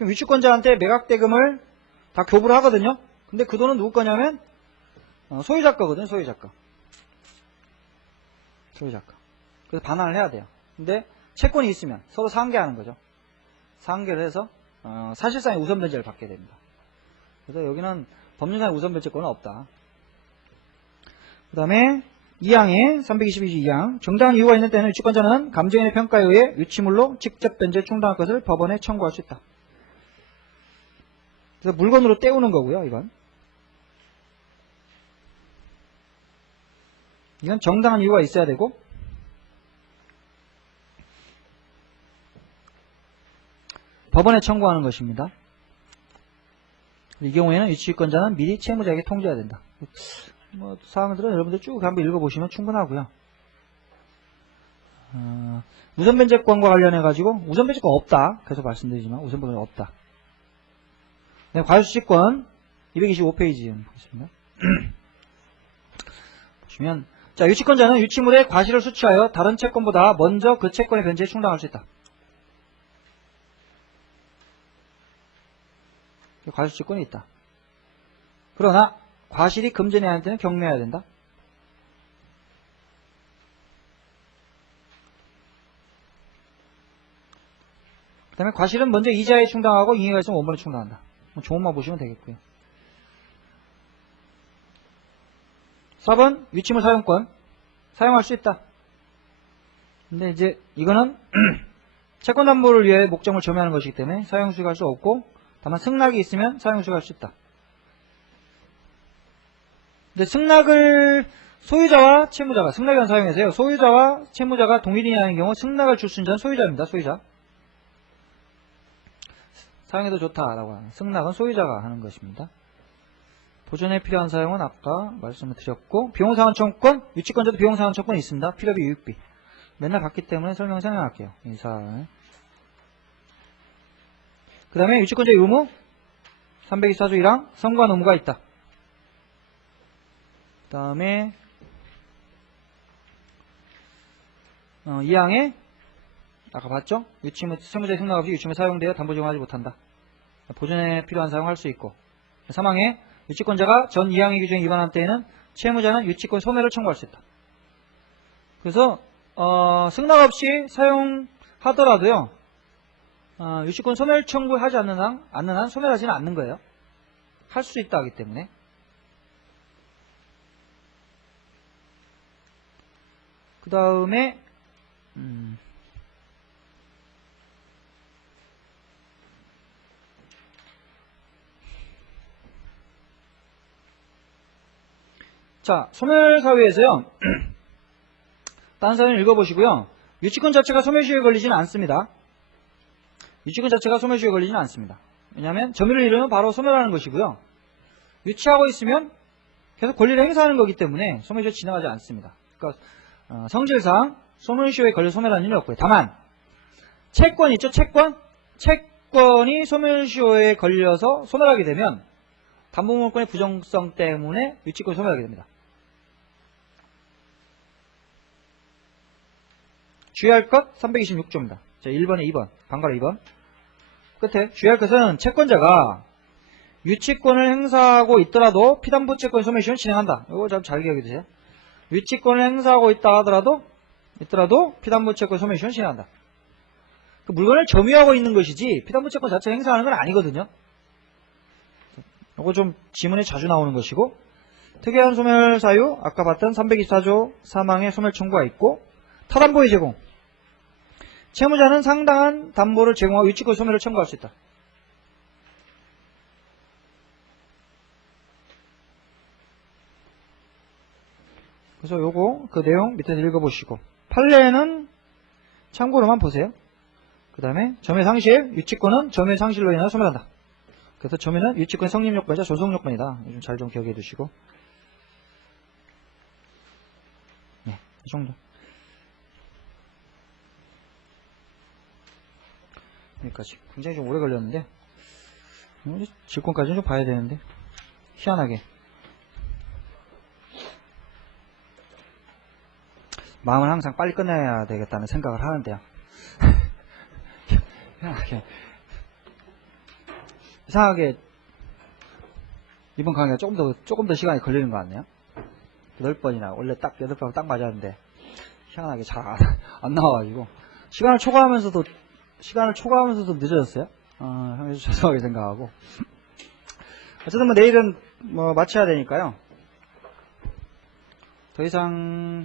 유치권자한테 매각대금을 다 교부를 하거든요. 근데 그 돈은 누구 거냐면 소유자 거거든요. 소유자 거. 그래서 반환을 해야 돼요. 근데 채권이 있으면 서로 상계하는 거죠. 상계를 해서 사실상의 우선 변제를 받게 됩니다. 그래서 여기는 법률상의 우선 변제권은 없다. 그 다음에 2항에 322조 2항 정당한 이유가 있는 때는 유치권자는 감정인의 평가에 의해 유치물로 직접 변제 충당할 것을 법원에 청구할 수 있다. 그래서 물건으로 떼우는 거고요. 이건 정당한 이유가 있어야 되고 법원에 청구하는 것입니다. 이 경우에는 유치권자는 미리 채무자에게 통지해야 된다. 사항들은 여러분들 쭉 한번 읽어보시면 충분하고요. 우선변제권과 관련해가지고 우선변제권 없다. 계속 말씀드리지만 우선변제권 없다. 네, 과실수취권 225페이지 보겠습니다. 보시면 자 유치권자는 유치물의 과실을 수취하여 다른 채권보다 먼저 그 채권의 변제에 충당할 수 있다. 과실수취권이 있다. 그러나 과실이 금전해야 할 때는 경매해야 된다. 그 다음에 과실은 먼저 이자에 충당하고 잉여가 있으면 원본에 충당한다. 조문만 보시면 되겠고요. 4번 유치물 사용권 사용할 수 있다. 근데 이제 이거는 채권담보를 위해 목적물 점유하는 것이기 때문에 사용 수익할 수 없고 다만 승낙이 있으면 사용 수익할 수 있다. 근데 승낙을 소유자와 채무자가 승낙을 사용해서요. 소유자와 채무자가 동일인이 하는 경우 승낙을 줄 수 있는 자는 소유자입니다. 소유자. 사용해도 좋다라고 하는 승낙은 소유자가 하는 것입니다. 보존에 필요한 사용은 아까 말씀을 드렸고 비용상환청권 유치권자도 비용상환청권이 있습니다. 필요비 유익비 맨날 봤기 때문에 설명 설명할게요. 인사. 그 다음에 유치권자의 의무 324조 1항 선고한 의무가 있다. 그 다음에 2항에 아까 봤죠? 유치물 채무자의 승낙 없이 유치물 사용되어 담보 제공하지 못한다. 보존에 필요한 사용할 수 있고 3항에 유치권자가 전 2항의 규정에 위반한 때에는 채무자는 유치권 소멸을 청구할 수 있다. 그래서 승낙 없이 사용하더라도요. 유치권 소멸 청구하지 않는 한 소멸하지는 않는 거예요. 할 수 있다 하기 때문에. 그 다음에 자, 소멸사유에서요. 다른 사연 읽어보시고요. 유치권 자체가 소멸시효에 걸리지는 않습니다. 유치권 자체가 소멸시효에 걸리지는 않습니다. 왜냐하면 점유를 이루면 바로 소멸하는 것이고요. 유치하고 있으면 계속 권리를 행사하는 거기 때문에 소멸시효 지나가지 않습니다. 그러니까 성질상 소멸시효에 걸려 소멸하는 일이 없고요. 다만 채권 있죠? 채권이 소멸시효에 걸려서 소멸하게 되면 담보물권의 부정성 때문에 유치권이 소멸하게 됩니다. 주의할 것 326조입니다. 자, 1번에 2번, 방가로 2번. 끝에 주의할 것은 채권자가 유치권을 행사하고 있더라도 피담보 채권 소멸시효는 진행한다. 이거 좀 잘 기억해 두세요. 유치권을 행사하고 있다 하더라도 피담보 채권 소멸시효는 진행한다. 그 물건을 점유하고 있는 것이지 피담보채권 자체 행사하는 건 아니거든요. 이거 좀 지문에 자주 나오는 것이고, 특이한 소멸 사유 아까 봤던 324조 사망의 소멸 청구가 있고, 타담보의 제공. 채무자는 상당한 담보를 제공하고 유치권 소멸을 청구할 수 있다. 그래서 요거 그 내용 밑에서 읽어보시고, 판례는 참고로만 보세요. 그 다음에 점유 상실, 유치권은 점유 상실로 인하여 소멸한다. 그래서 점유는 유치권 성립 요건이자 존속 요건이다. 잘 좀 기억해 두시고. 네, 이 정도. 여기까지. 굉장히 좀 오래 걸렸는데, 질권까지는 좀 봐야 되는데, 희한하게. 마음은 항상 빨리 끝내야 되겠다는 생각을 하는데요. 이상하게 이번 강의가 조금 더 시간이 걸리는 것 같네요. 8번이나 원래 딱 8번 딱 맞았는데 희한하게 잘 안 나와가지고 시간을 초과하면서도 늦어졌어요. 죄송하게 생각하고, 어쨌든 뭐 내일은 뭐 마쳐야 되니까요. 더 이상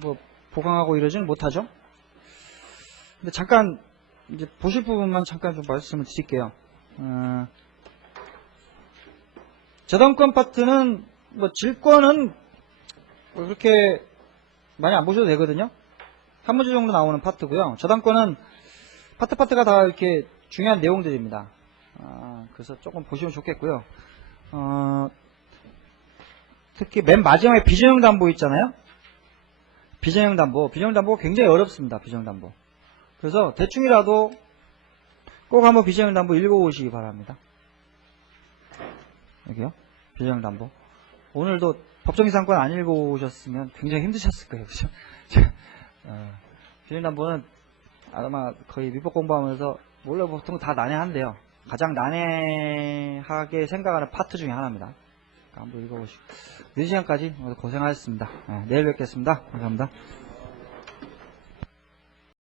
뭐 보강하고 이러지는 못하죠. 근데 잠깐 이제 보실 부분만 잠깐 좀 말씀을 드릴게요. 저당권 파트는 뭐 질권은 뭐 그렇게 많이 안 보셔도 되거든요. 한 문제 정도 나오는 파트고요. 저당권은 파트가 다 이렇게 중요한 내용들입니다. 그래서 조금 보시면 좋겠고요. 특히 맨 마지막에 비전형 담보 있잖아요. 비전형 담보 굉장히 어렵습니다. 비전형 담보. 그래서 대충이라도 꼭 한번 비전형 담보 읽어보시기 바랍니다. 여기요. 비전형 담보. 오늘도 법정이상권 안 읽어보셨으면 굉장히 힘드셨을 거예요. 그죠? 비전형 담보는 아마 거의 민법 공부하면서 원래 보통 다 난해한데요. 가장 난해하게 생각하는 파트 중에 하나입니다. 한번 읽어보시고. 늦은 시간까지 고생하셨습니다. 내일 뵙겠습니다. 감사합니다.